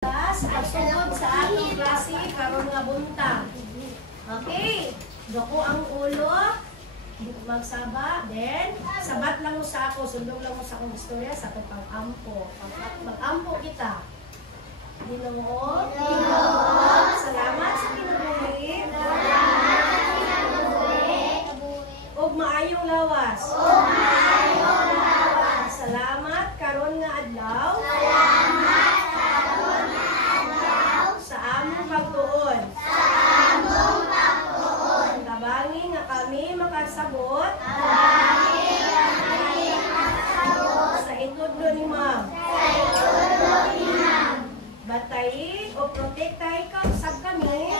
Pagsugod sa atong klase karon nga buntag. Okay, dako ang ulo, magsaba, then sabat lang mo sa ako, sundong lang mo sa akong istorya sa atong pag-ampo. Mag-ampo kita. Ginoo, salamat sa kinabuhi. Ug maayong lawas. Salamat karon nga adlaw. Sa among pagtuon. Tabangi nga kami makasabot. Sa itudlo ni Ma'am. Batayi o protektahi ka sab kami.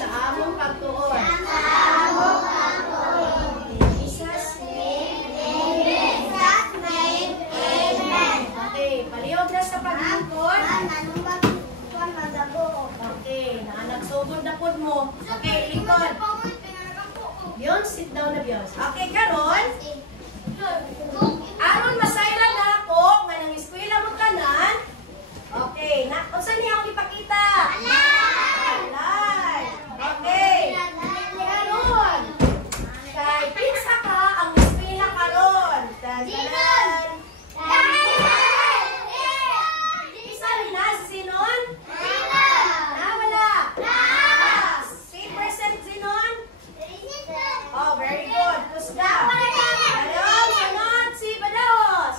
Sa among pagtuon. In Jesus' name. Okay, palihog na sa paglingkod. Okay, nagsugod na pod mo. Okay, lingkod. Beyond, sit down na Beyond. Okay, karon. Aron masayran na ako, manang eskwela mo tanan. Okay, unsa niya akong ipakita? Alay! Okay. Karon. Kay pinsa ka ang eskwela karon. Tanan. Isa rin na, sinon? Wala. Paper sinon? Oh, very good. Kusga. Karon, sunod si Badaos.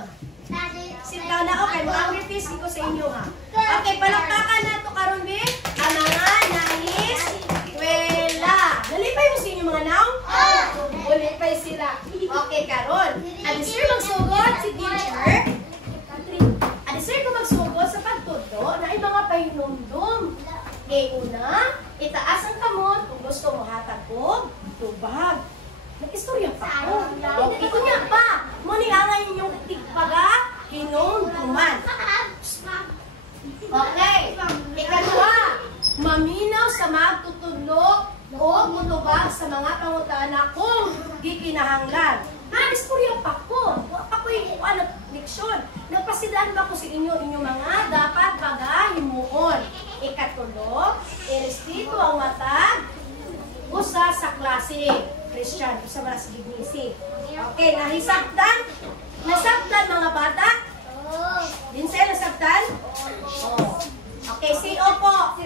down. Sit down na. Okay, mag-repeat ko sa inyo ha. Okay, palakpakan na ito karon be. Ang mga nais, wela. Nalipay mo sa inyo mga naong? Nalipay sila. Okay, karon. Adi sir magsugod si teacher. Adi sir ko magsugod sa pagtuto na ay mga pahinumdum. Okay, una, itaas ang kamot kung gusto mo hatag ko, tubag. Nag-istorya pa ako. Okay, kunya pa. Munihangan yung tigpaga, hinumduman. Okay, ikalawa, maminaw sa magtutulog o mutubag sa mga pangutana kung di kinahanglan. Istorya pa ko. Ako yung leksyon. Nagpasidaan ba ko sa inyo inyong mga dapat pagahimuon. Ikatulo, irespito ang matag usa sa klase. Christian, usa ba sa gignisi. Okay, nahisabtan? Nasabtan mga bata? Dinsay nasabtan? Oh. Okay, say opo.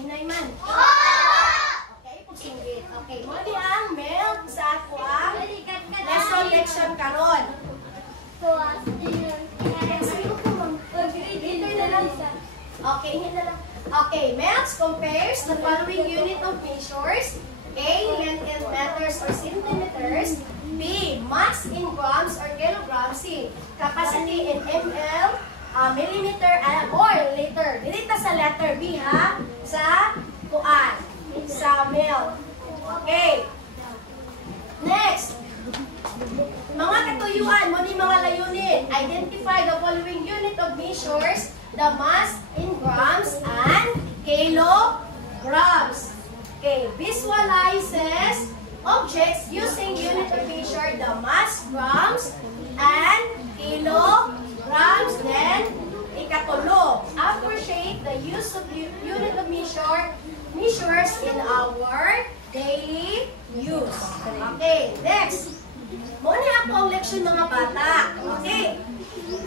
Inay man. Okay, pagsinggit. Okay, mo di ang milk sa ako ang lesson karon. Okay, hindi na lang. Okay, Mel's compares the following unit of measures. A, length in meters or centimeters. B, mass in grams or kilograms. C, capacity in ml, millimeter, or liter. Dito sa letter B ha, sa kuan, sa mil. Okay. Next. Mga katuyuan, mo ni mga layunin. Identify the following unit of measures, the mass in grams and kilograms. Okay, visualizes objects using unit of measure, the mass, grams, and kilograms. Then, ikatulo, appreciate the use of unit of measures in our daily use. Okay, next. Muna ako ang leksyon mga bata. Okay.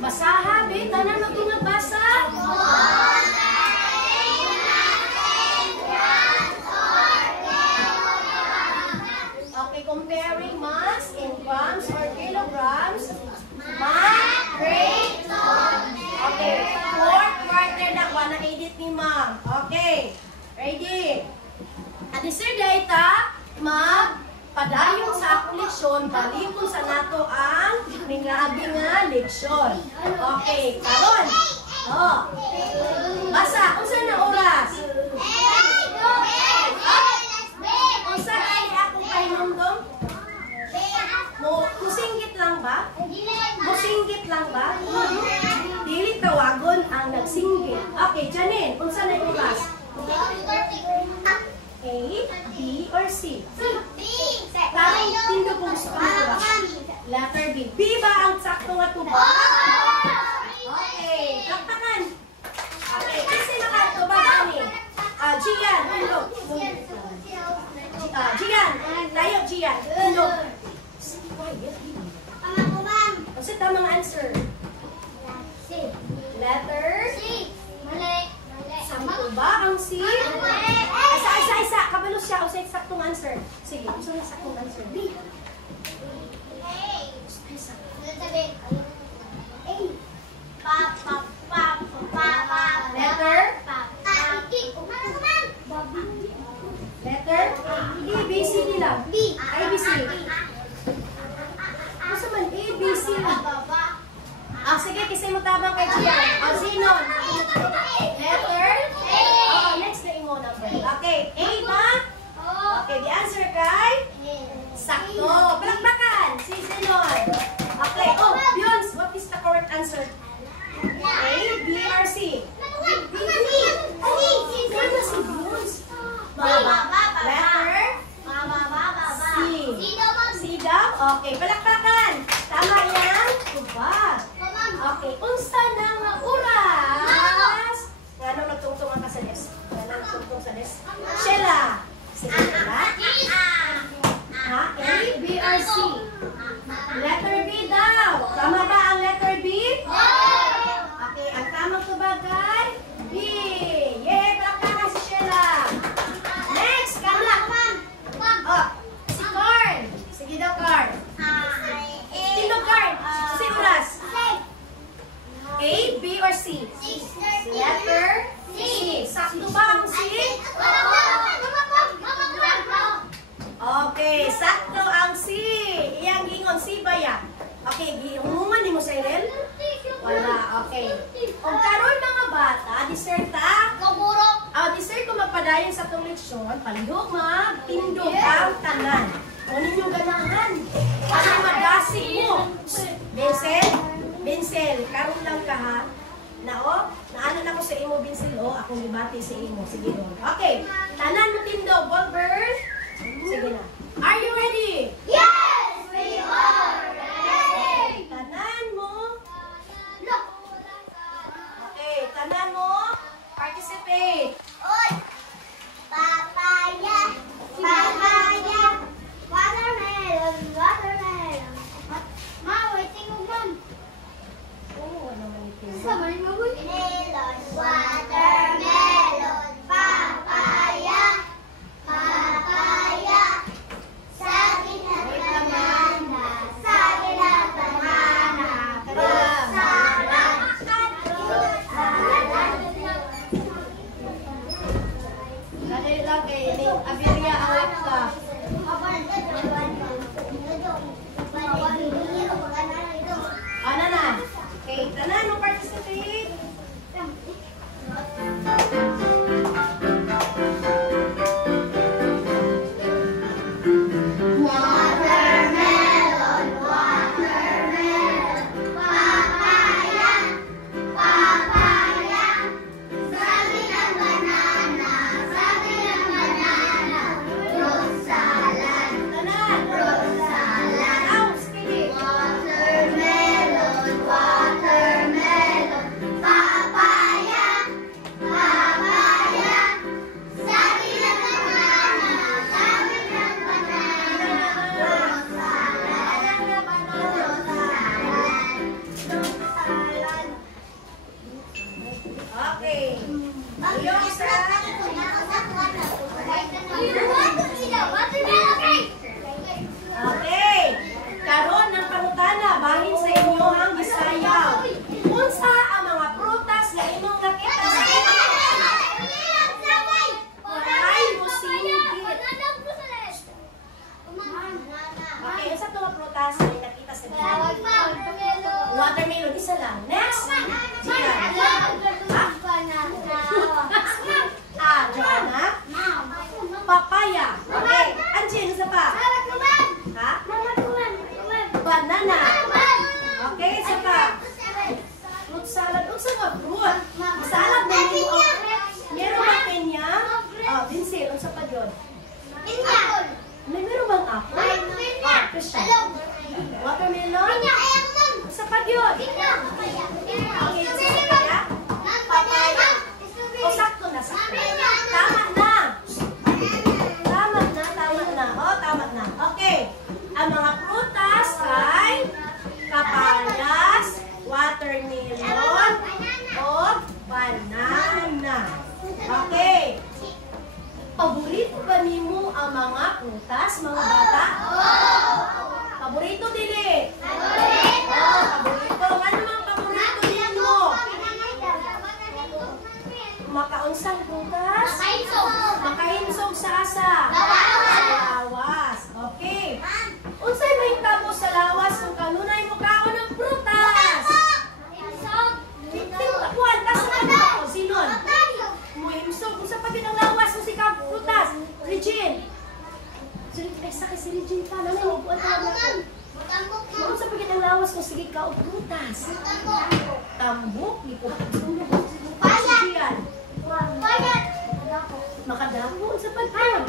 Basaha, be. Tanan mo itong nagbasa? Okay, comparing mass in grams or kilograms. Okay, fourth quarter na. Wana edit ni ma'am. Okay. Ready? At sir data, padayon sa akong leksyon, balikon sa nato ang ninglabi nga leksyon. Okay, karon. Oh. Basa, unsa na oras? Unsa kay akong pahinumdum? Musinggit lang ba? Musinggit lang ba? Dili tawagon ang nagsinggit. Okay, Janine, unsa na oras? A, B, or C? Parang tindo kung gusto ko ba? Letter B. B ba ang sakto nga tubag? Okay. Taktakan. Okay. Kasi nakatubag ani. Gian. Tulog. Gian. Tayo, Gian. Tulog. Kasi tamang answer. Letter C. Mali. Sakto ba ang C? Isa. Kabalo siya. O sa saktong answer. Sige. Gusto na saktong answer. B. Letter? Letter? A, B, C nila. A, B, C. Gusto man, A, B, C na. Sige, kasi mo tabang kay Gian. Sino? Letter? Next na yung number. Okay, A ba? Okay, the answer kay? Sakto. Palakpakan. Si Zenon. Okay. Beyonce, what is the correct answer? A, B, or C? B. Kaya si Beyonce. Letter? C. C daw? Okay, palakpakan. Tama yan? Tubag. Okay, unsa na nga oras? Ano nagtungtungan ka sa desk? Ano nagtungtong sa desk? Sheila. Sige, Sheila. Ha? A, B, or C? Letter B daw. Tama ba ang letter B? Okay, ang tamang tubagay? B. Yay, palakpakan si Sheila. Next, Carla. Si Carl. Sige daw, Carl. Sino Carl? Okay. Kung karon mga bata, dessert ta? Dessert ko magpadayon sa itong leksyon, palihog magtindog ang tanan. O ninyo ganahan. Para madasig mo. Vincel, karon lang ka ha. Naano na ko sa imo, Vincel, akong libati sa imo. Sige doon. Okay. Tanan mo tindog, Wolbert. Sige na. Are you ready? Yes, we are ready. Tanan mo. Okay, tanan mo. Participate. Oy, papaya, papaya, watermelon, watermelon. Ma, waiting mo, ma'am. Oo, ano man ito? Sabay mo, melon, watermelon, papaya, papaya, saging at banana, saging at banana, fruit salad, fruit salad. Dali lang kay Abiria awat ka. Ano na? Okay, tanan mo participate. Watermelon, watermelon, papaya, papaya, saging at banana, saging at banana, fruit salad, Tanan. fruit salad. Out, sige. Watermelon, watermelon, papaya, papaya, saging at banana, saging at banana, fruit salad, fruit salad. Okay. Yung sa... Okay. Karon ng pangutana bahin sa inyo ang gisayaw. Unsa ang mga prutas nga imong nakita sa Okay, unsa to nga prutas nga nakita sa inyo? Watermelon isa lang. Next. Jian. Joanna. Papaya. Okay. Anjin, isa pa. Ha? Banana. Okay, isa pa. Fruit salad. Unsa nga fruit? Salad na mo. Meron ba pinya? Vincent, unsa pa yun? May meron bang apple? Christian. Watermelon? Unsa pa yun? Okay, unsa pa kaya? Papaya. O, sakto na, sakto. Tama na. Tama na, tama na. Tama na. Okay. Ang mga prutas ay kapayas, watermelon, o banana. Okay. Paborito ba nimo ang mga prutas, mga bata? Paborito dili? Paborito. Ano mga paborito nimo? Makaunsang prutas? Makahinsog sa asa? Lawas. Okay. Unsay may tabo sa lawas kung kanunay mo kaon ng prutas? Tingkuan ka sa kanila. Sinon? Muhimsog. Unsa pa din ang lawas kung si prutas? Regine. Ay, sakit si Regine pa. Nangupuan ka lang ako. Unsa pa din ang lawas kung sige ka o prutas? Tambok. Siyan. Makadako. Unsa pa din?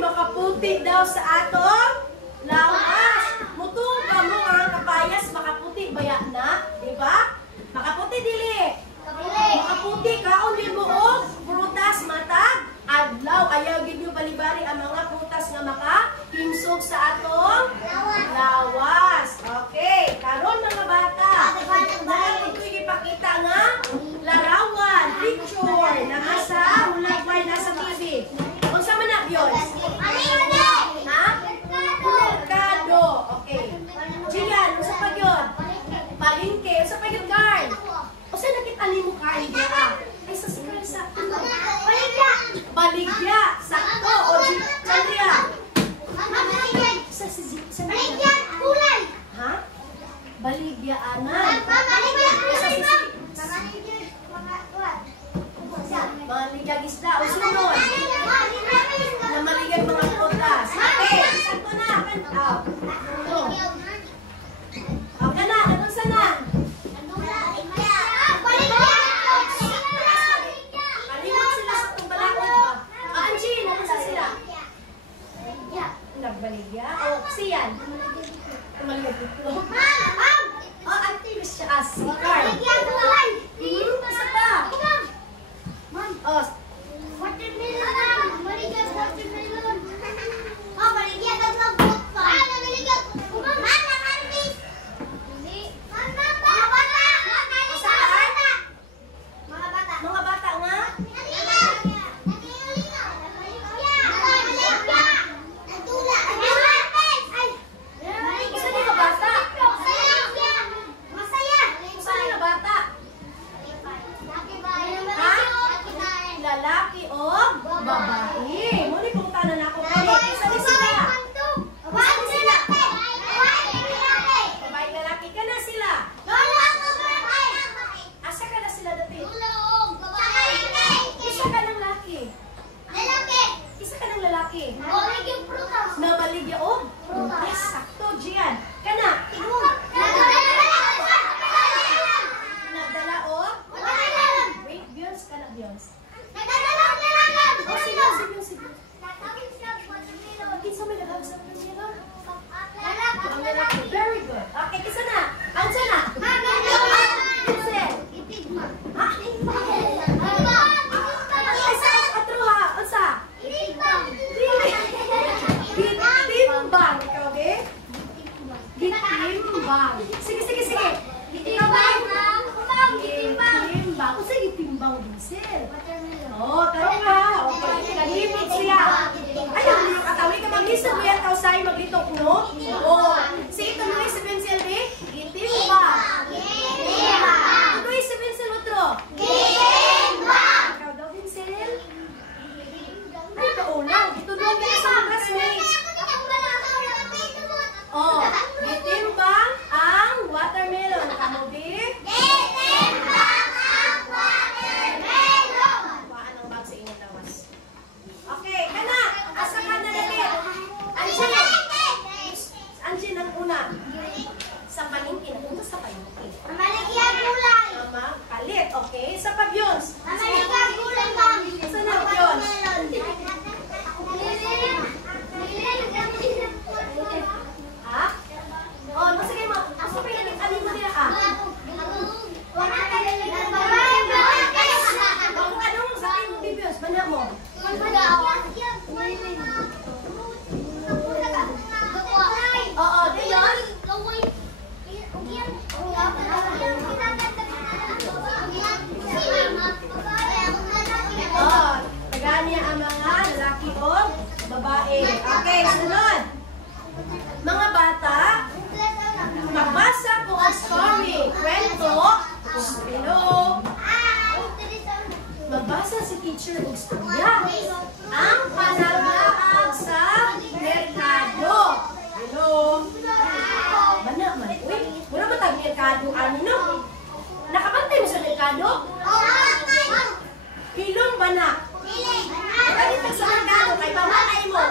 Makaputi daw sa atong lawas. Mutuba mo ang kapayas, makaputi baya na, di ba? Makaputi dili. Makaputi kaon din mo og prutas matag adlaw. Ayaw gid niyo balibari ang mga prutas nga makahimsog sa atong lawas. Okay, karon mga bata. Dahil ito'y ipakita nga larawan, picture na asa hulagway nasa TV. Unsa man na yun? Ha? Merkado. Baligyaanan. Mga ligyag isda. O sunod. Na maligyag mga prutas. Okay. Sakto na. Kana. Anong sana? Kalimot sila sa tumbalakot ba? Anjin, anong sa sila? Nagbaligya? O, siyan? Tumaligya dito. Activist siya as car. Isa pa. Oh, mga bata nga. Gusto niyo mga bata? Gusto niyo mga bata? Lalaki o babae? Muli kung tanan ako. Gusto niyo sila? Babae, lalaki ka na sila. Asa ka na sila dati? Isa ka ng laki. Isa ka ng lalaki. Nabaligya o? Yes, sakto, Gian. Kana. Nagdala o? Wait, Beyonce ka na, Beyonce. O, sige. Kinsa may nagawag sa pagkira? Ang lalaki. Very good. Okay, kisa na. Ansa na? Vincent. Ha? Isa, atro ha. Ansa? Gitimbang. Ikaw, okay? Gitimbang. Sige. Gitimbang. O, sige, gitimbang, Vincent. Oh, taro nga. Okay, kalimit siya. Ayaw, hindi yung katawi ka mag-lisod mo yan, kausay maglitok, no? Oh, si ito mo si pencil, eh? Gitimbang. Ito si pencil, otro. Ikaw daw, Vincent? Ay, kaulang. Itulong ka sa mga classmates. Oh, gitimbang ang watermelon. Kamu, di? Okay, kana. Asa ka na natin? Anjin ang una. Sa palengke. Napunta sa palengke. Mama, kalit. Okay, sa pabyons. Saan na pabyons? Ha? Oh, sige mo. Aso pa yung alin mo nila ah. Anong sabihin mo, Bibios? Banda mo. Oo, di yun? Oo, tagaan niya ang mga lalaki o babae. Okay, sunod. Mga bata, magbasa po ang story. Kwento. Hello. Magbasa si teacher ng storya. Ang panaglaag sa merkado. Hello. Bana man. Uy, muna ba tag merkado? Ano no? Nakabantay mo sa merkado? Pilong bana. Dito sa merkado, kay pamatay mo.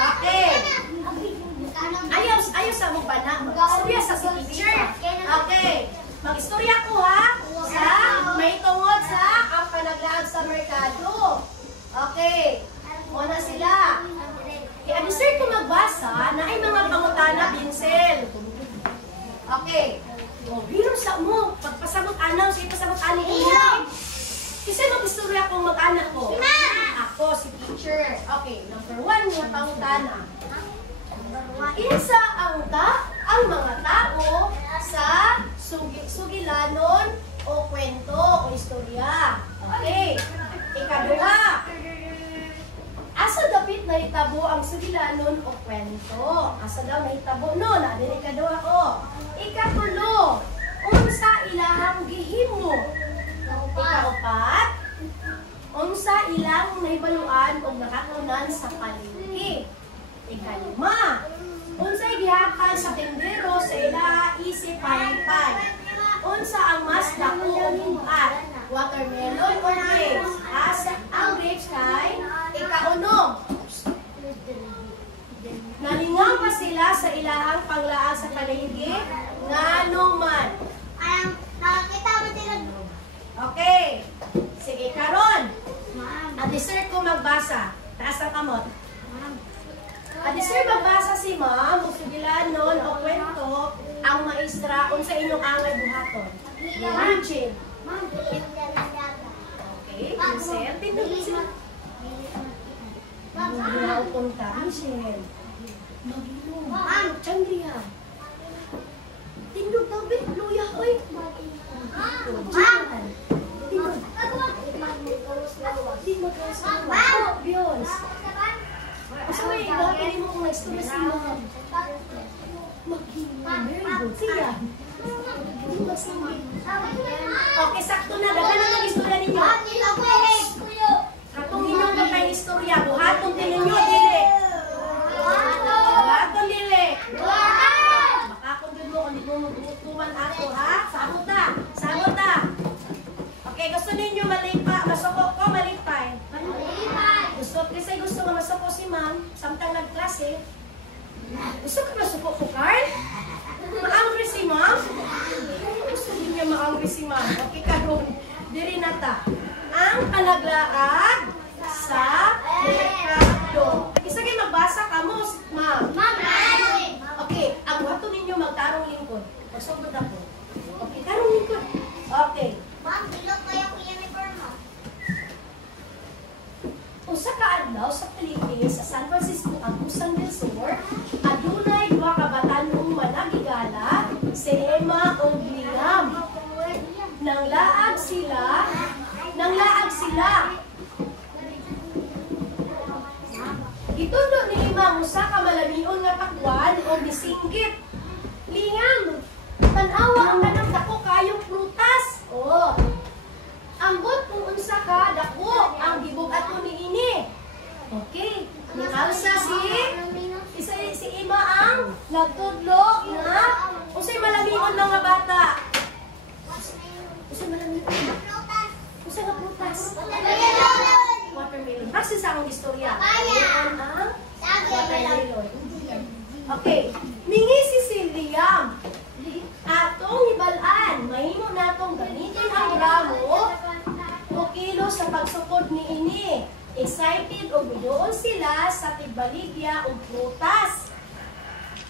Okay. Ayos sa mong bana. Storya sa si teacher. Okay. Mag-istorya ko ha. Sa may tungod sa ang panaglaag sa merkado. Okay. Una sila. I-answer ko magbasa na ay mga pangutana, Vincent. Okay. O, bilang sa mo. Pagpasabot-anaw, siya pasabot-ani ko. Kasi mag-istorya kong mag-anak ko. Ako, si teacher. Okay. Number 1, yung pangutana. Isa ang mga tao sa sugilanon o kwento o istorya. Okay. Ikaduha. Asa dapit na hitabo ang sugilanon o kwento? Asa daw na hitabo? No, natin ikaduha o. Ikatulo. Unsa ilahang gihimo? Ikaupat. unsa ilang nahibaluan og nakatunan sa palengke. Ikalima, unsay gihatag sa tindero sa ila isip palipay. Unsa ang mas dako og buhat, watermelon or grapes? As ang grapes kay ikaunom. Nalingaw pa sila sa ilahang panglaag sa palengke nganong man. Nakakita mo sila. Okay. Sige, karon. Ma'am. Adisir ko magbasa. Taas ang kamot. Adisir magbasa si ma'am, usugilan nun o kwento ang maestra unsa inyong angay buhaton. Imagine. Ma'am, Okay, Michelle. Tindog sila. Maginaupon ka, Michelle. Mag-inom. Ma'am. Chandria. Tindog daw, Bit. Luya, oy. Ma'am. Tindog. Di magkasawa. Oh, Biyons. Kasi may iba, pili mo kung na-istorya si ma'am. Mag-inom. Very good. Siya. Okay, sakto na. Dagan na mag-istorya ninyo. Katong inyong magka-istorya. Buhaton din ninyo, dili. Buhaton, dili. Makakon din mo kung di mo magbutuan ato, ha? Sabot na. Sabot na. Okay, gusto ninyo malipa. Masuko ko, malipay. Gusto nga masuko si ma'am. Samtang nagklase. Gusto ka masuko ko, Carl? Maangri si ma'am? Gusto din niya maangri si ma'am. Okay, karon. Diri na ta. Ang panaglaag sa merkado. Isa kayo magbasa ka mo, ma'am. Okay, ang wato ninyo magtarong lingkod. Pasugod ako. Okay, tarong lingkod. Okay. Usa ka adlaw sa Philippines sa San Francisco Agusan del Sur, adunay duha ka batanong managigala, si Emma ug Liam. Nanglaag sila. Gitundo ni Emma usa ka malamion nga pakwan o bisinggit. Liam, tan-awa ang kanang dako kayong prutas. Oh. Ambot kung unsa ka dako ang gibug-ato niini. Okay. Nialsa si Emma ang nagtudlo nga unsay malamion mga bata. Unsay malamion? Unsay nga prutas? Watermelon. Basta sa akong istorya. Ang watermelon. Okay. Mingi si Liam. Atong hibalaan, mahimo natong gamitin ang gramo o kilo sa pagsukod ni ini. Excited o bidoon sila sa tigbaligya o prutas.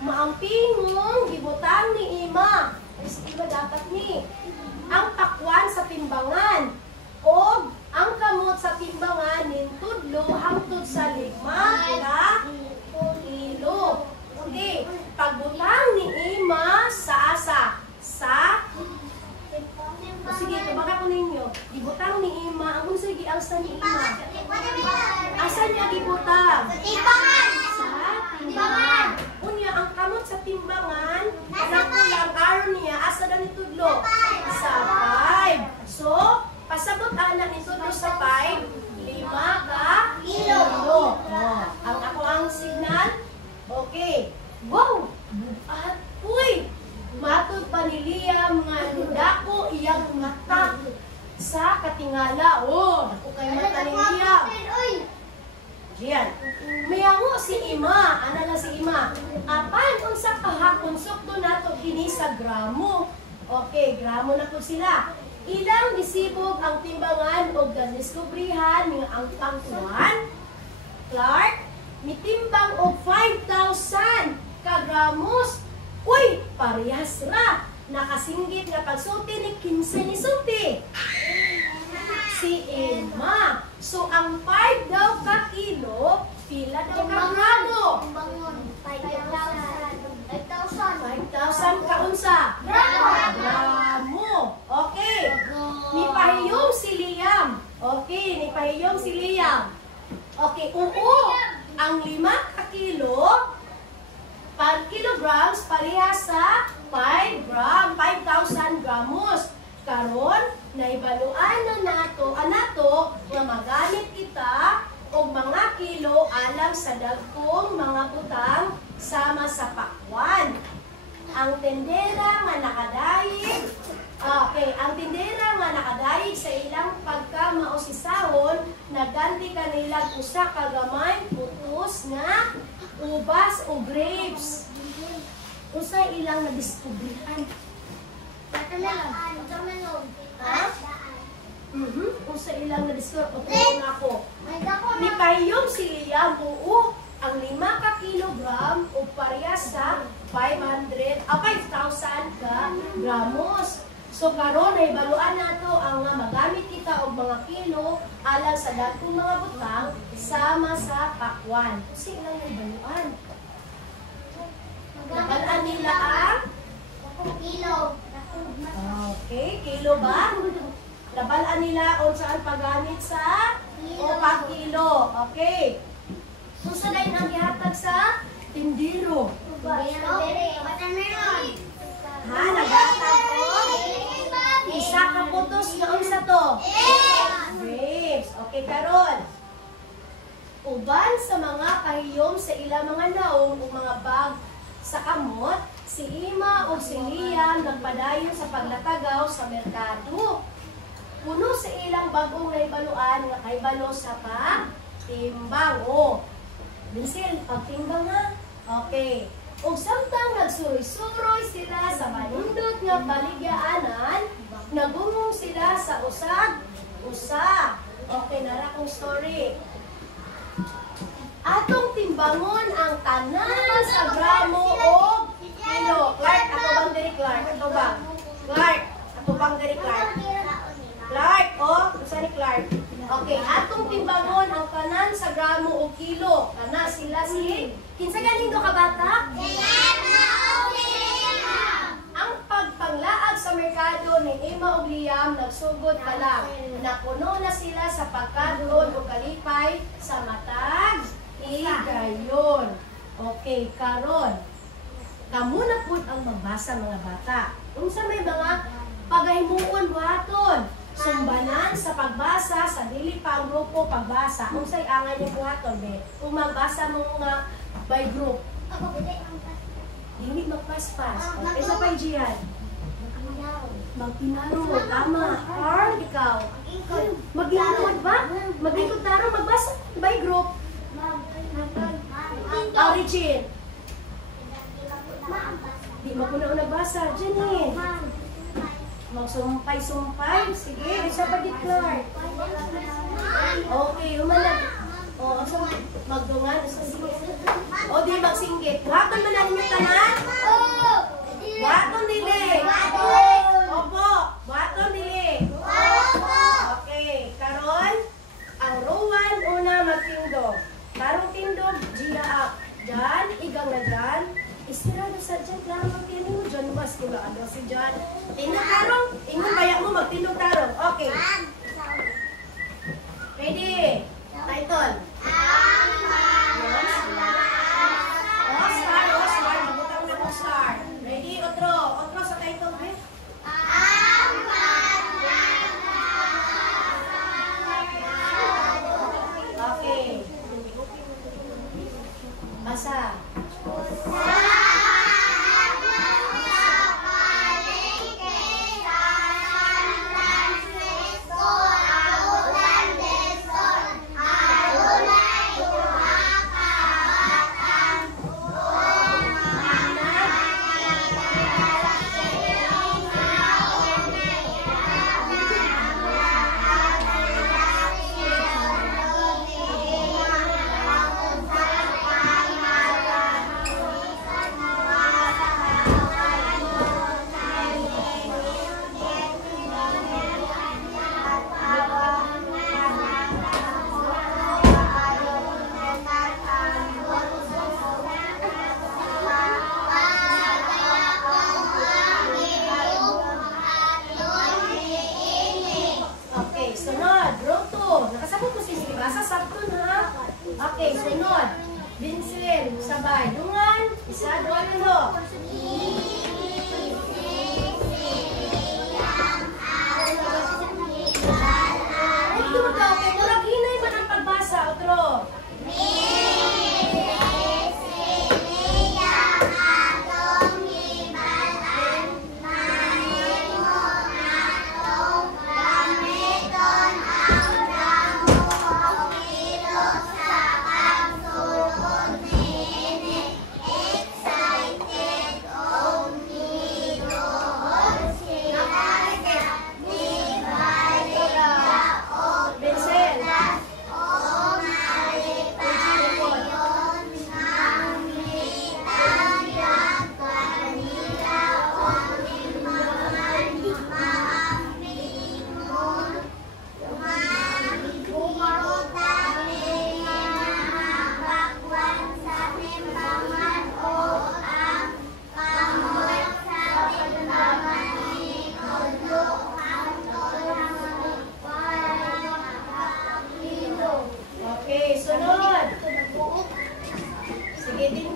Maampingong gibutang ni Ima. Iba dapat ni. Ang pakwan sa timbangan o ang kamot sa timbangan nintudlo hangtod sa 5 ka kilo. Okay, pagbutang ni Ima sa asa? Sige, tabaga ko ninyo. Gibutang ni Ima, ang unsay giangsa ni Ima? Asa niya gibutang? Sa timbangan. Unya, ang kamot sa timbangan, nakulang aron niya, asa na nitudlo? Sa 5. So, pasabot anak nitudlo sa 5, 5 ka kilo. Oh, ang ako ang signal. Okay. Wow! Buat! Uy! Matod pa ni Liam nga dako iyang mata sa katingala. Oh! Dako kayo mata ni Liam. Diyan. Mayango si Ima. Ano na si Ima? Apan unsa kahapon sukto nato kini sa gramo. Okay, gramo na po sila. Ilang disibog ang timbangan oganiskubrihan nga ang pangkuhan? Clark? Mitimbang og 5,000 ka gramos. Uy, parehas ra. Nakasinggit nga pagsulti ni 15 ni sulti. Si Emma. So, ang 5 daw ka kilo, pila daw ka gramo? 5,000 ka unsa? Gramo. Okay. Nipahiyong si Liam. Okay, nipahiyong si Liam. Okay, ang 5 ka kilo, per kilograms, pareha sa 5,000 gramos. karon naibaluan na nato nga magamit kita og mga kilo alang sa dagkong mga butang sama sa pakwan. Ang tindera nga nakadayeg sa ilang pagkamausisahon, naganti kanila usa ka gamay putos nga ubas o grapes. Usa ilang nadiskubrihan. Ha? Usa ilang nadiskubrihan. Opo na ako. Nipahiyom sila buo ang 5 ka kilogram o parehas sa 5,000 ka gramos. So karon ay baluan nato ang magamit kita og mga kilo alang sa dagkong mga butang sama sa pakwan. Kasi ilang baluan. Nabalaan nila ang Kilo. okay, kilo ba? Nabalaan nila on saan paggamit sa o pag-kilo. Okay. Susunod ang gihatag sa tindiro. Ha, naghatag ko? Isa ka putos na unsa to? Grapes. Okay, karon. Uban sa mga kahiyom sa ilang mga naong o mga bag sa kamot, si Ima o si Liam nagpadayon sa paglatagaw sa merkado. Puno sa ilang bagong naibaluan nga kay balo sa timbang. O, Binsil, pagtimbang ha? Okay. Ug samtang nagsuroy-suroy sila sa manindot nga baligyaanan, nagumong sila sa usag-usa. Okay, nara kong story. Atong timbangon ang tanan sa gramo o kilo. Clark, ato bang diri Clark? Ato bang? Clark, ato bang diri Clark? Clark, oh, usa ni Clark. Okay, atong timbangon ang tanan sa gramo o kilo. Kana sila si kinsa ganing do ka bata? Ang pagpanglaag sa merkado ni Emma ug Liam nagsugod pa lang. Napuno na sila sa pagkadlon o kalipay sa matag igayon. Okay, karon. Kamo na pud ang magbasa mga bata. Unsa may mga pagaymuon buhaton? Sumbanan sa pagbasa sa dili pang grupo pagbasa. Unsay angay ni buhaton be? Kung magbasa mo nga by group. Dili magpas-pas. Okay, sa pay Gian. Magpinaro, tama. Carl, ikaw. Maglingkod ba? Maglingkod taro, magbasa by group. Origin. Di mo na nagbasa. Janine. Magsumpay-sumpay. Sige, isa pa di Clark. Okay, umalag. O, so, magdungan. O, di magsinggit. Waton man natin yung tanan? Waton dili. Opo, waton dili. Okay, karon ang rowan una magtindog. Tarong tindog, Gia up. Diyan, igang na dyan. Istirado sa dyan, klaro magtindog mo dyan. Mas kula, ano si dyan. Tindog tarong. Ingon bayak mo, magtindog tarong. Okay. Ready? Title. Star. Mabutang na kong star. Ready? Otro sa title, eh? Okay. Basa. Okay, sunod. Vincent, sabay. Dungan. Isa, dua, tulo.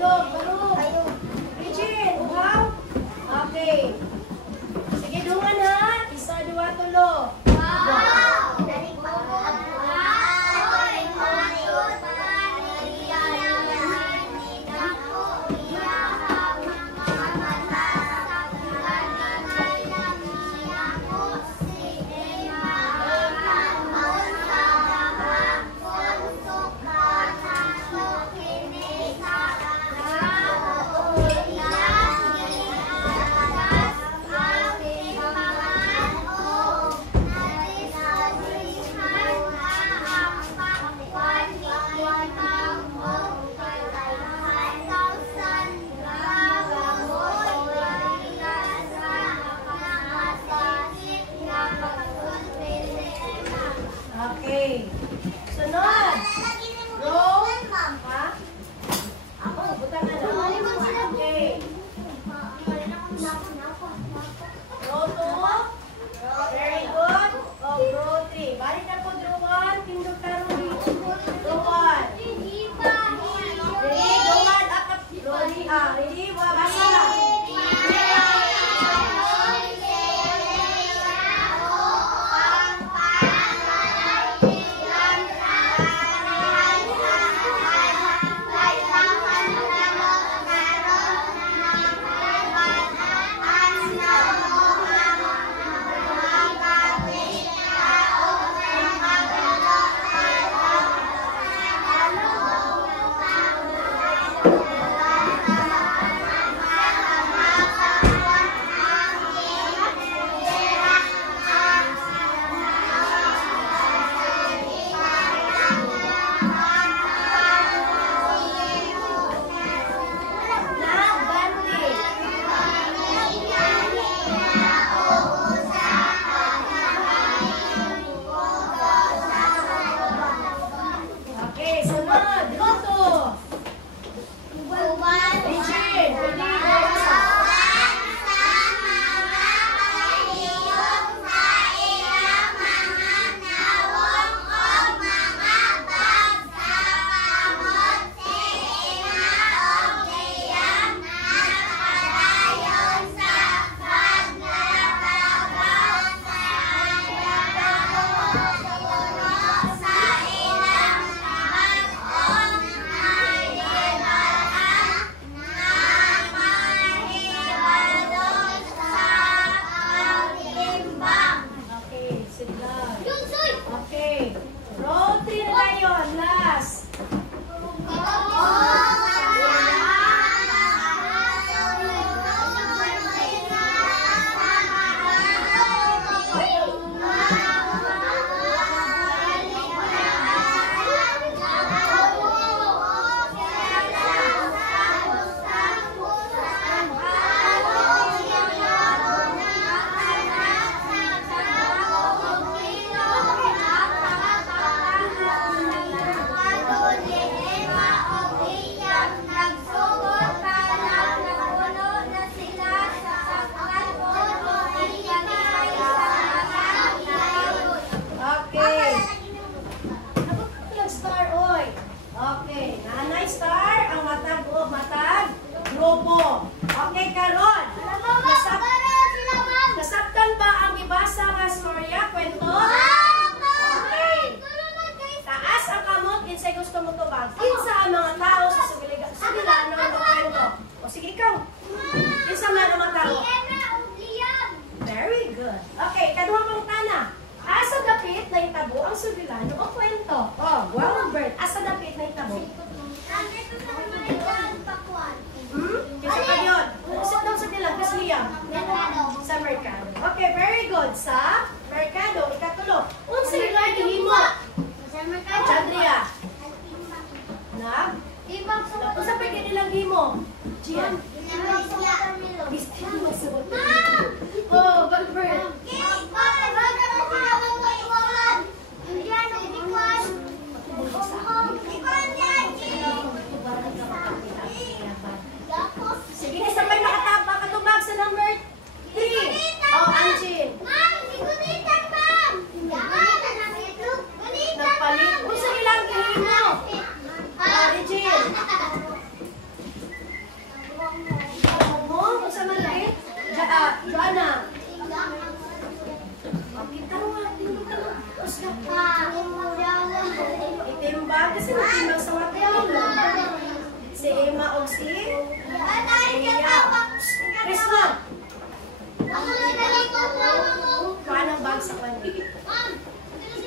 itlog, barog. Regine, uhaw? Okay. Sige, dungan ha. Isa, dua, tulo. Okay. Sunod. Roll. Ha? Ako, butang na lang. Okay. Roll 2. Very good. Oh, roll 3. Balik na po, draw 1. Tindog taro dito. Draw 1. Ready? Draw 1. Up. Ready? Ready? Basa na. Okay, sunod. Luto. Regine, ready? Basa. Okay, sit down. Okay. Roll 3 na tayo. Last. Okay. Abot ko lang star, oy. Okay. Nanay star, ang matag grupo. Okay, Karon. Nasabtan ba ang ibasa nga storya, kwento? Okay. Taas ang kamot, kinsay gusto mo tubag. Kinsa ang mga tao sa Sugilano ang kwento. O sige, ikaw. Kinsa man ang mga tao? Very good. Okay, kaduhang pang tana. Asa dapit na itabo ang Sugilano o kwento? Oh, wow, Bert. Asa dapit na itabo? Kinsa ka yun? Sit down sa dilag, kasliya. Sa Mercado. Okay, very good. Sa Mercado, ikatulo. Unsa nga gihimo? Chandria. Nag? Unsa pa gid nilang gihimo? Gian. Gusto mo suot. Oh, Bert. Sige, isa pa makatubag sa number 3. Oh, Angie. Nagpalit. Kung sa ilang gihimo? Regine. si Leah. Kriston, paano ang bag sa kanya?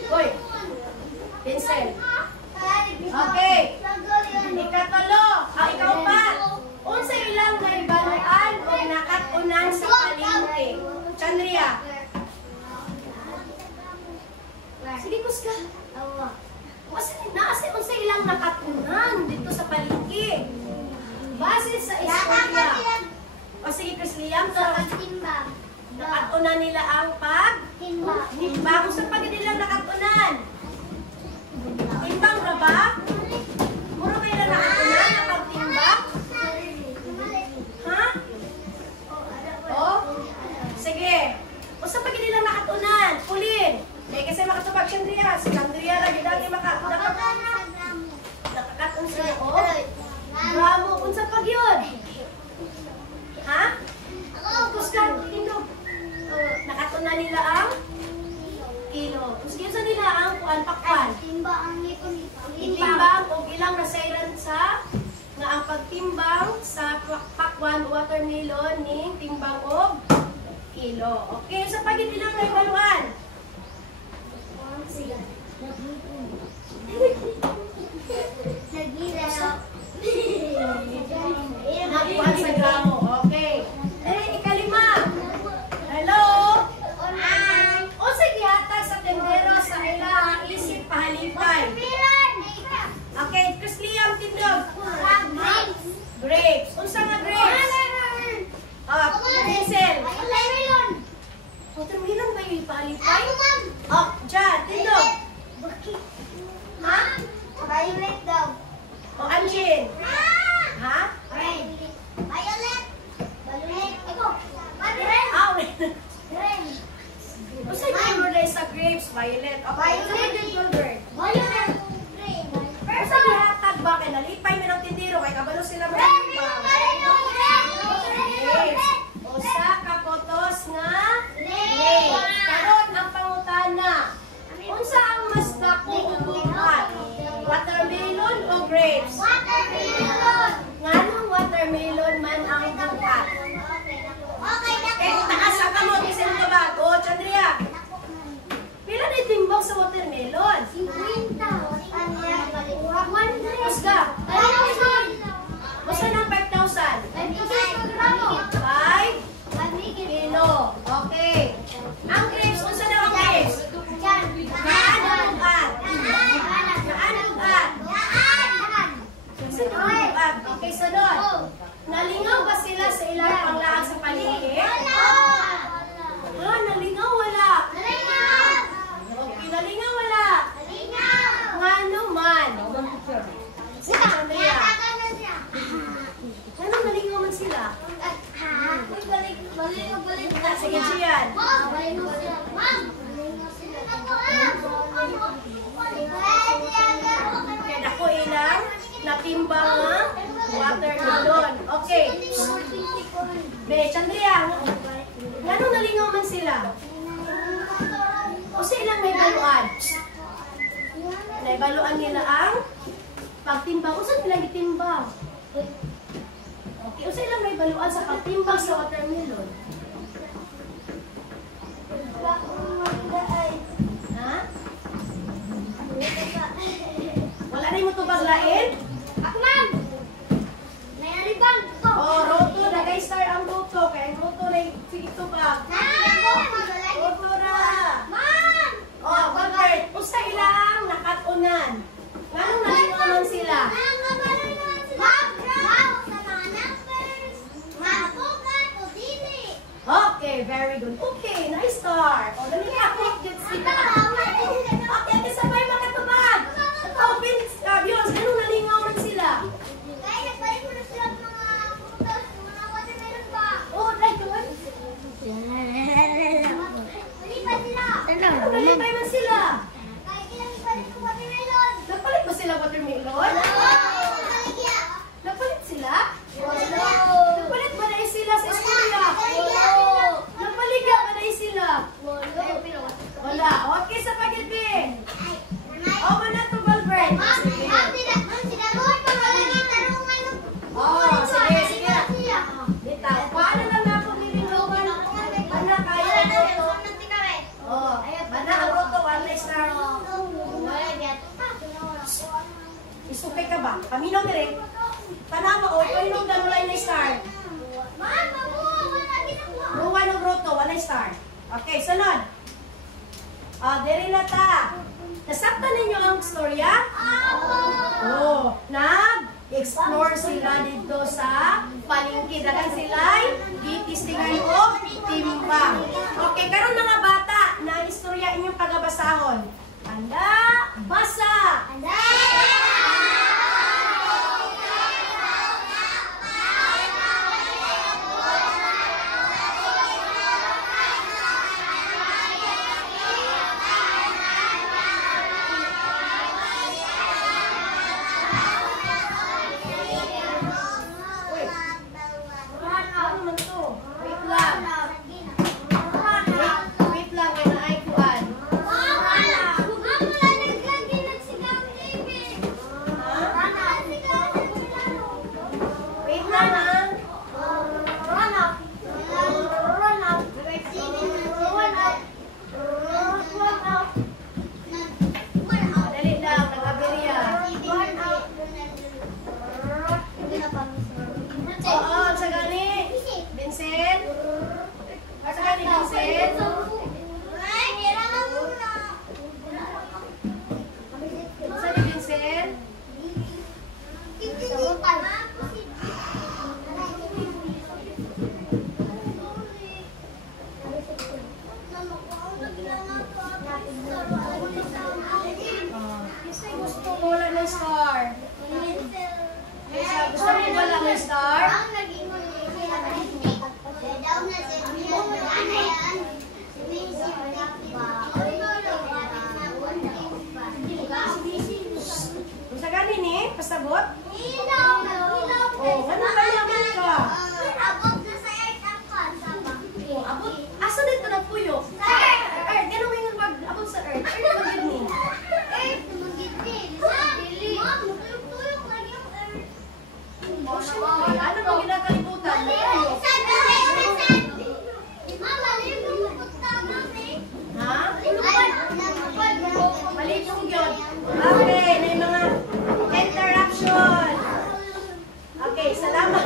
Hoy, pencil. Okay. Ikatulo, ikaw pa. Unsa ilang naibaluan o nakatunan sa palengke? Chandria. Sige, Kuska. Naasi unsa ilang nakatunan dito sa palengke? Base sa istorya. O sige, Chris Liam, nakatunan nila ang pag-timbang. Kung saan pag nilang nakatunan? Timbang ra ba? Muro kayo na nakatunan ang pagtimbang? Ha? Oh? Sige. Kung saan pag nilang nakatunan? Pulin. Dahil kasi makatubag siya Andrea. Si Andrea lagi dati nakakatun sila. Oh? Bravo. Kung saan pag yun? Ha? Kuska, kino. Nakatunan nila ang kilo. Sige, saan nila ang pakwan? Itimbang o ilang nasairan sa nga ang pagtimbang sa pakwan o watermelon ni timbang o kilo. Okay, sa pagit nilang naibaluan. Nakuha sa gramo. Okay. Ikalima. Hello? O sige, hatag sa tendero sa ila isip pahalipay. Okay, Chris Liam, tindog. Grapes. Unsa nga grapes? Hazel. Watermelon ba yung pahalipay? Dyan, tindog. Ha? Violet daw. O Anjin? Ha? Violet. Violet. Ito. Red. Unsa yung order sa grapes? Violet. Okay, Violet. Violet. Pero sa gihatag ba kay nalipay man ang tindero kay kabalo sila magtimbang. Grapes. Usa ka potos nga grapes. Karon ang pangutana. Unsa ang mas dako ug buhat? Watermelon o grapes? Nganong watermelon man ang buhat? Eh, taas ang kamot kasi ang kabag. O, Chandria. Pila na itimbang sa watermelon? Usga. Basta ng 5,000. 5 kilo. Okay. Ang grapes, unsa daw ang grapes? Naan buhat. Okay, sunod. Nalingaw ba sila sa ilang panglaang sa palengke? Ha, nalingaw wala. Okay, nalingaw wala. Ngano man? Sige, Andrea. Ngano nalingaw man sila? Sige, Gian. Kaya ako ilang natimbang nga watermelon. Okay. Be, Chandria. Ngano nalingaw man sila? O sa ilang may baluan? Naibaluan nila ang pagtimbang. O saan nila itimbang? Okay. O sa ilang may baluan sa pagtimbang sa watermelon? Ha? Wala rin mo ito baglain? Oh, roto. Dagay star ang roto. Kaya ang roto na sige ito ba? Roto na. Oh, Bagert. Usa ilang nakatunan. Anong nalingawan sila? Okay, very good. Okay, nice star. O, dali ka. Get sila. Okay, ate sabay makatubag. Oh, Vince, Vios, anong nalingawan sila? Oh, right, doon. Ano, nalipay man sila? Nagpalit ba sila watermelon? Nagpalit sila? Nagpalit ba na sila sa eskwela? Nagpaligya ba na sila? Wala. Okay, sa pagiti. O, mana to, Valverde. Oh, ba? Paminaw na rin. Tanawa o, paminaw na wala na star. Ruwa ng roto, wala star. Okay, sunod. Diri na ta. Nasaktan ninyo ang storya? Nag-explore sila dito sa palengke. Dagan sila'y titistingan o timbang. Okay, karon mga bata, na istorya inyong pagabasahon. Handa, basa! Pasabot? Ano kaya ka? Abot na sa earth ako. Abot? Asa dito nagpuyo? Earth, gano'n mo yung mag-abot sa earth? Earth naman yun ni? Earth naman gini. Mom, tuyok lagi ang earth. O, syempre. Ano bang ginakalimutan? Mama, libo mo punta namin. Ha? Malitung yun. Okay, na yung mga interaction. Okay, salamat.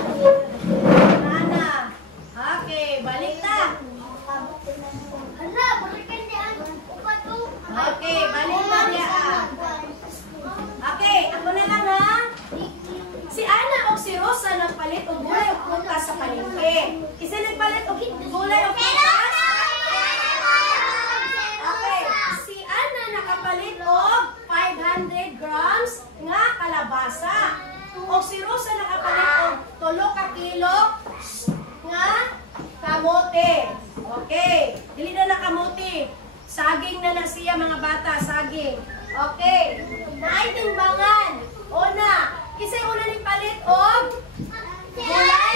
Nana. Okay, balik na. Ala, balikan niya ang upato. Okay, balik na niya. Okay, ako na lang ha. Si Ana o si Rosa nagpalit o gulay o prutas sa palengke. Kasi nagpalit o gulay o prutas? Okay, si Ana nakapalit og 500 grams nga kalabasa. O si Rosa nakapalit og 3 ka kilo nga kamote. Okay, dili na kamote. Saging na siya mga bata, saging. Okay, naaitimbangan. Una, kisay una ni palit og gulay.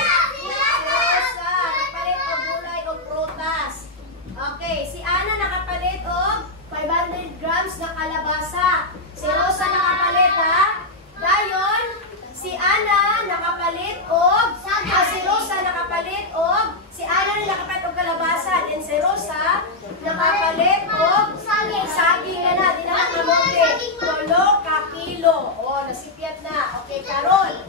Rosa, nakapalit og gulay o prutas. Okay, si Ana nakapalit og 500 grams na kalabasa. Si Rosa nakapalit ha. Dayon, si Ana nakapalit og si Rosa nakapalit og si Ana nakapalit og kalabasa. Then si Rosa nakapalit og saging na di na kamote. 3 ka kilo. Oh, nasipyat na. Okay, karon.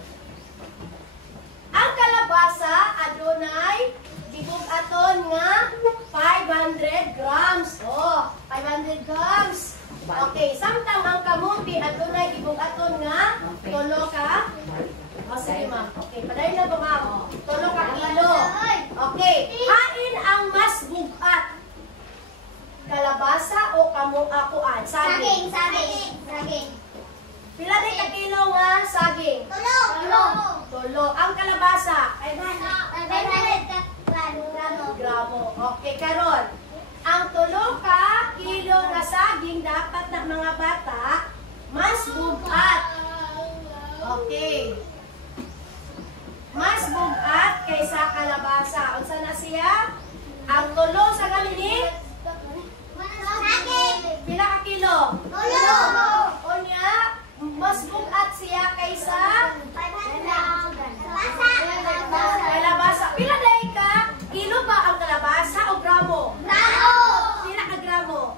Ang kalabasa adunay gibug-aton nga 500 grams. Oh, 500 grams. Okay, samtang ang kamote adunay gibug-aton nga 3 ka. Oh, sige ma'am. Okay, padayon na ba ma'am? 3 ka kilo. Okay, hain ang mas bugat. Kalabasa o kuan? Saging. Saging. Pila day ka kilo nga saging? 3. 3. Ang kalabasa ay 500 gramo. Okay, karon. Ang 3 ka kilo nga saging dapat na mga bata mas bugat. Okay. Mas bugat kaysa kalabasa. Unsa na siya? Ang 3 sa galini? Pila ka kilo? 3. O niya, mas bugat siya kaysa kalabasa. Pila day ka? Kilo ba ang kalabasa o gramo? Pila ka gramo?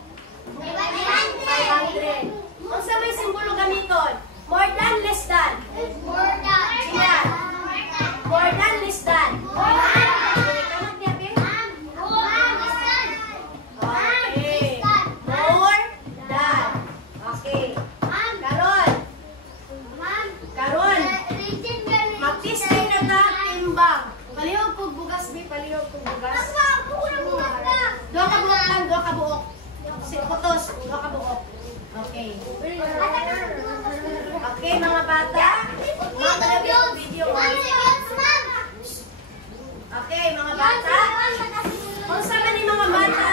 500. Unsa may simbolo gamiton? More than, less than? Karon, magtisting na ta timbang. Palihog kog bugas, bi, palihog kog bugas. Dua ka buok lang, dua ka buok. Putos, dua ka buok. Okay. Okay, mga bata. Mga video. Okay, mga bata. Unsa man ni mga bata?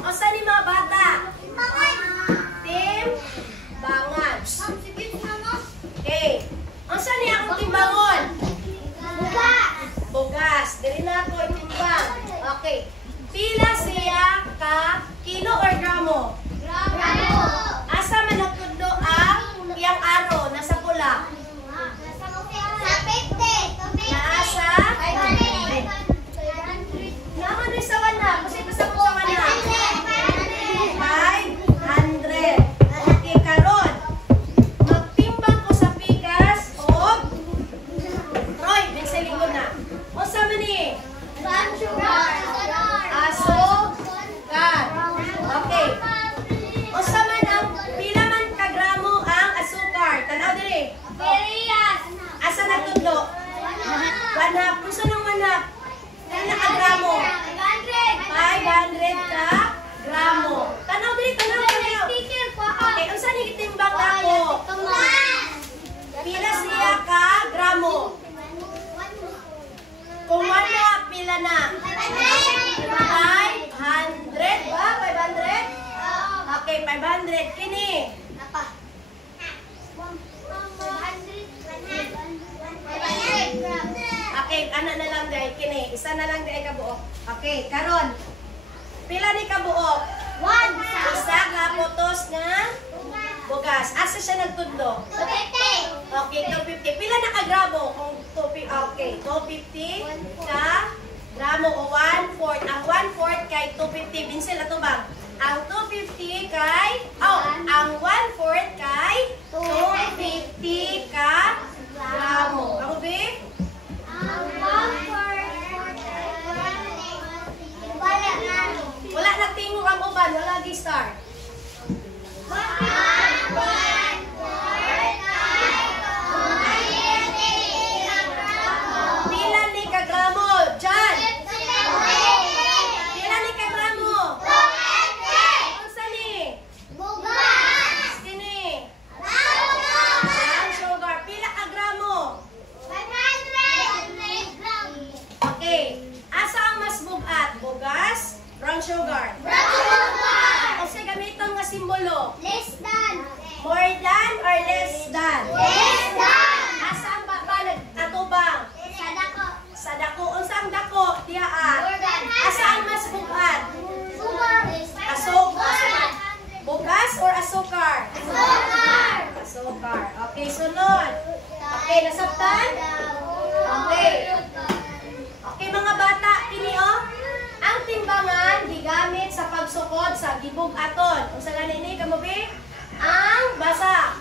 Unsa ni mga bata? Timbangan. Okay. Unsa ni akong timbangon? Bugas. Dili na ako itimbang. Okay. Pila siya ka kilo or gramo? Asa man nagtudlo ang iyang aro nasa pula? Naasa? Naman rin sa wana. Kasi basta po sa wana. 500. Okay, karon. Magtimbang ko sa pikas o Roy, bensiling ko na. O sa mani? Asukar. Okay. O sa man ang pila man kagramo ang asukar? Tanaw diri. Asa nagtudlo? Wanap. Puso ng wanap. Kaya kagramo? 500 ka gramo. Tanaw diri, tanaw. Okay, unsa ni gitimbang ako? Pila siya ka gramo? Kung wala, pila na? 500 ba? 500? Okay, 500. Kini? Okay, ana na lang dahil kini. Isa na lang dahil kabuok. Okay, karon. Pila ni kabuok? Isa ka putos nga bugas. Asa siya nagtudlo? Okay, 250. Pila na kagramo? Kung 250, okay, 250 ka gramo o 1/4. Ang 1/4 kay 250. Binsil ato bang? Ang 250 kay, ang 1/4 kay 250 ka gramo. Ako, be? Wala na tingog ang uban. Wala gi-start. Pila ni kagramo? Jan! Pila ni kagramo? Unsa ni? Sini? Ang sugar. Pila kagramo? Okay. Asa ang mas bugat? Bugas? Brown sugar? Kasi gamiton nga simbolo. More than or less than? Asa ang atubang? Sa dako. Unsa ang dako? Dihaan. Asa ang mas bugat? Asukar. Bugas or asukar? Asukar. Okay, sunod. Okay, nasabtan? Okay. Okay, mga bata, kini ang timbangan gigamit sa pagsukod sa gibog aton. Kung sa ganini kamo be, ang basa.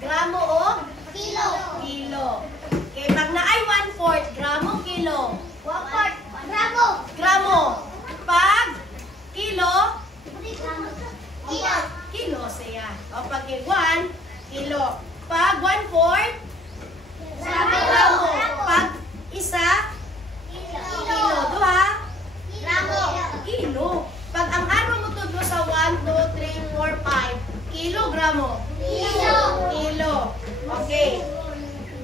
Gramo o? Kilo. Okay, pag na ay 1/4, gramo, kilo. Gramo. Pag kilo, kilo siya. O pag 1, kilo. Pag 1/4, gramo. Pag isa, kilo. Duha, kilo. Pag ang araw mo tudlo sa 1, 2, 3, 4, 5, kilogramo. Kilo. Okay.